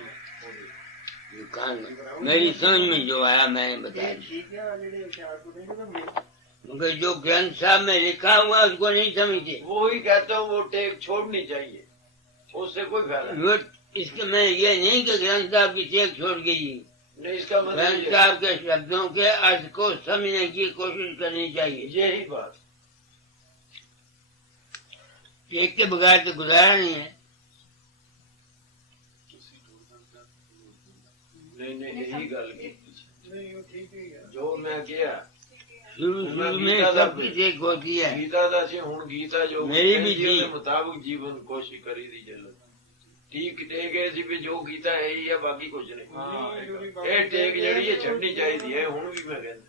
ये कान मेरी समझ में जो आया मैंने बताया। ਠੀਕ ਹੈ ਜਿਹੜੇ ਪਿਆਰ को नहीं ना मगर जो ग्रंथ साहब में लिखा हुआ उसको नहीं समझते। वो ही कहता हूँ वो टेप छोड़नी चाहिए, उससे कोई फायदा नहीं। वो इसके मैं ये नहीं कि ग्रंथ साहब की टेक छोड़ गई, नहीं, इसका मतलब ग्रंथ ये- साहब के शब्दों के अर्थ को समझने की कोशिश करनी चाहिए। यही बात। टेक के बगैर तो गुजारा नहीं है। नहीं यही गल की नहीं वो ठीक ही है जो मैं किया शुरू शुरू में सबकी टेक होती है। गीता दा से हुण गीता जो मेरी भी कहती है, थी। उसके मुताबिक जीवन कोशिश करी दी चलो। ठीक टेक है सी भी जो गीता है ही है, बाकी कुछ नहीं। हाँ, ये टेक जड़ी है छड़नी चाहिए है, हुण भी मैं कहंदा